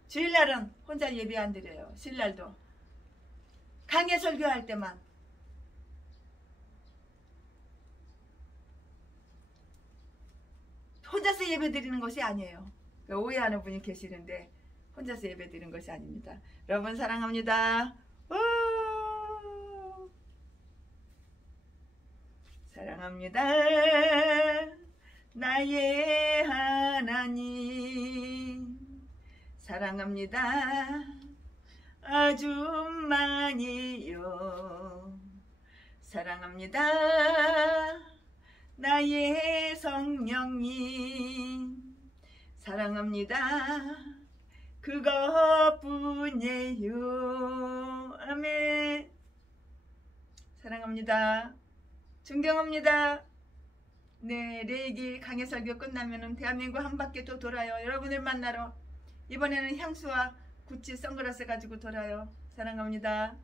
주일날은 혼자 예배 안 드려요. 신날도 강해 설교할 때만. 혼자서 예배 드리는 것이 아니에요. 오해하는 분이 계시는데 혼자서 예배 드리는 것이 아닙니다. 여러분 사랑합니다. 사랑합니다. 나의 하나님 사랑합니다. 아주 많이요. 사랑합니다. 나의 성령님 사랑합니다. 그것뿐이에요. 아멘. 사랑합니다. 존경합니다. 네, 레이기 강해설교 끝나면은 대한민국 한 바퀴 또 돌아요. 여러분을 만나러. 이번에는 향수와 구찌 선글라스 가지고 돌아요. 사랑합니다.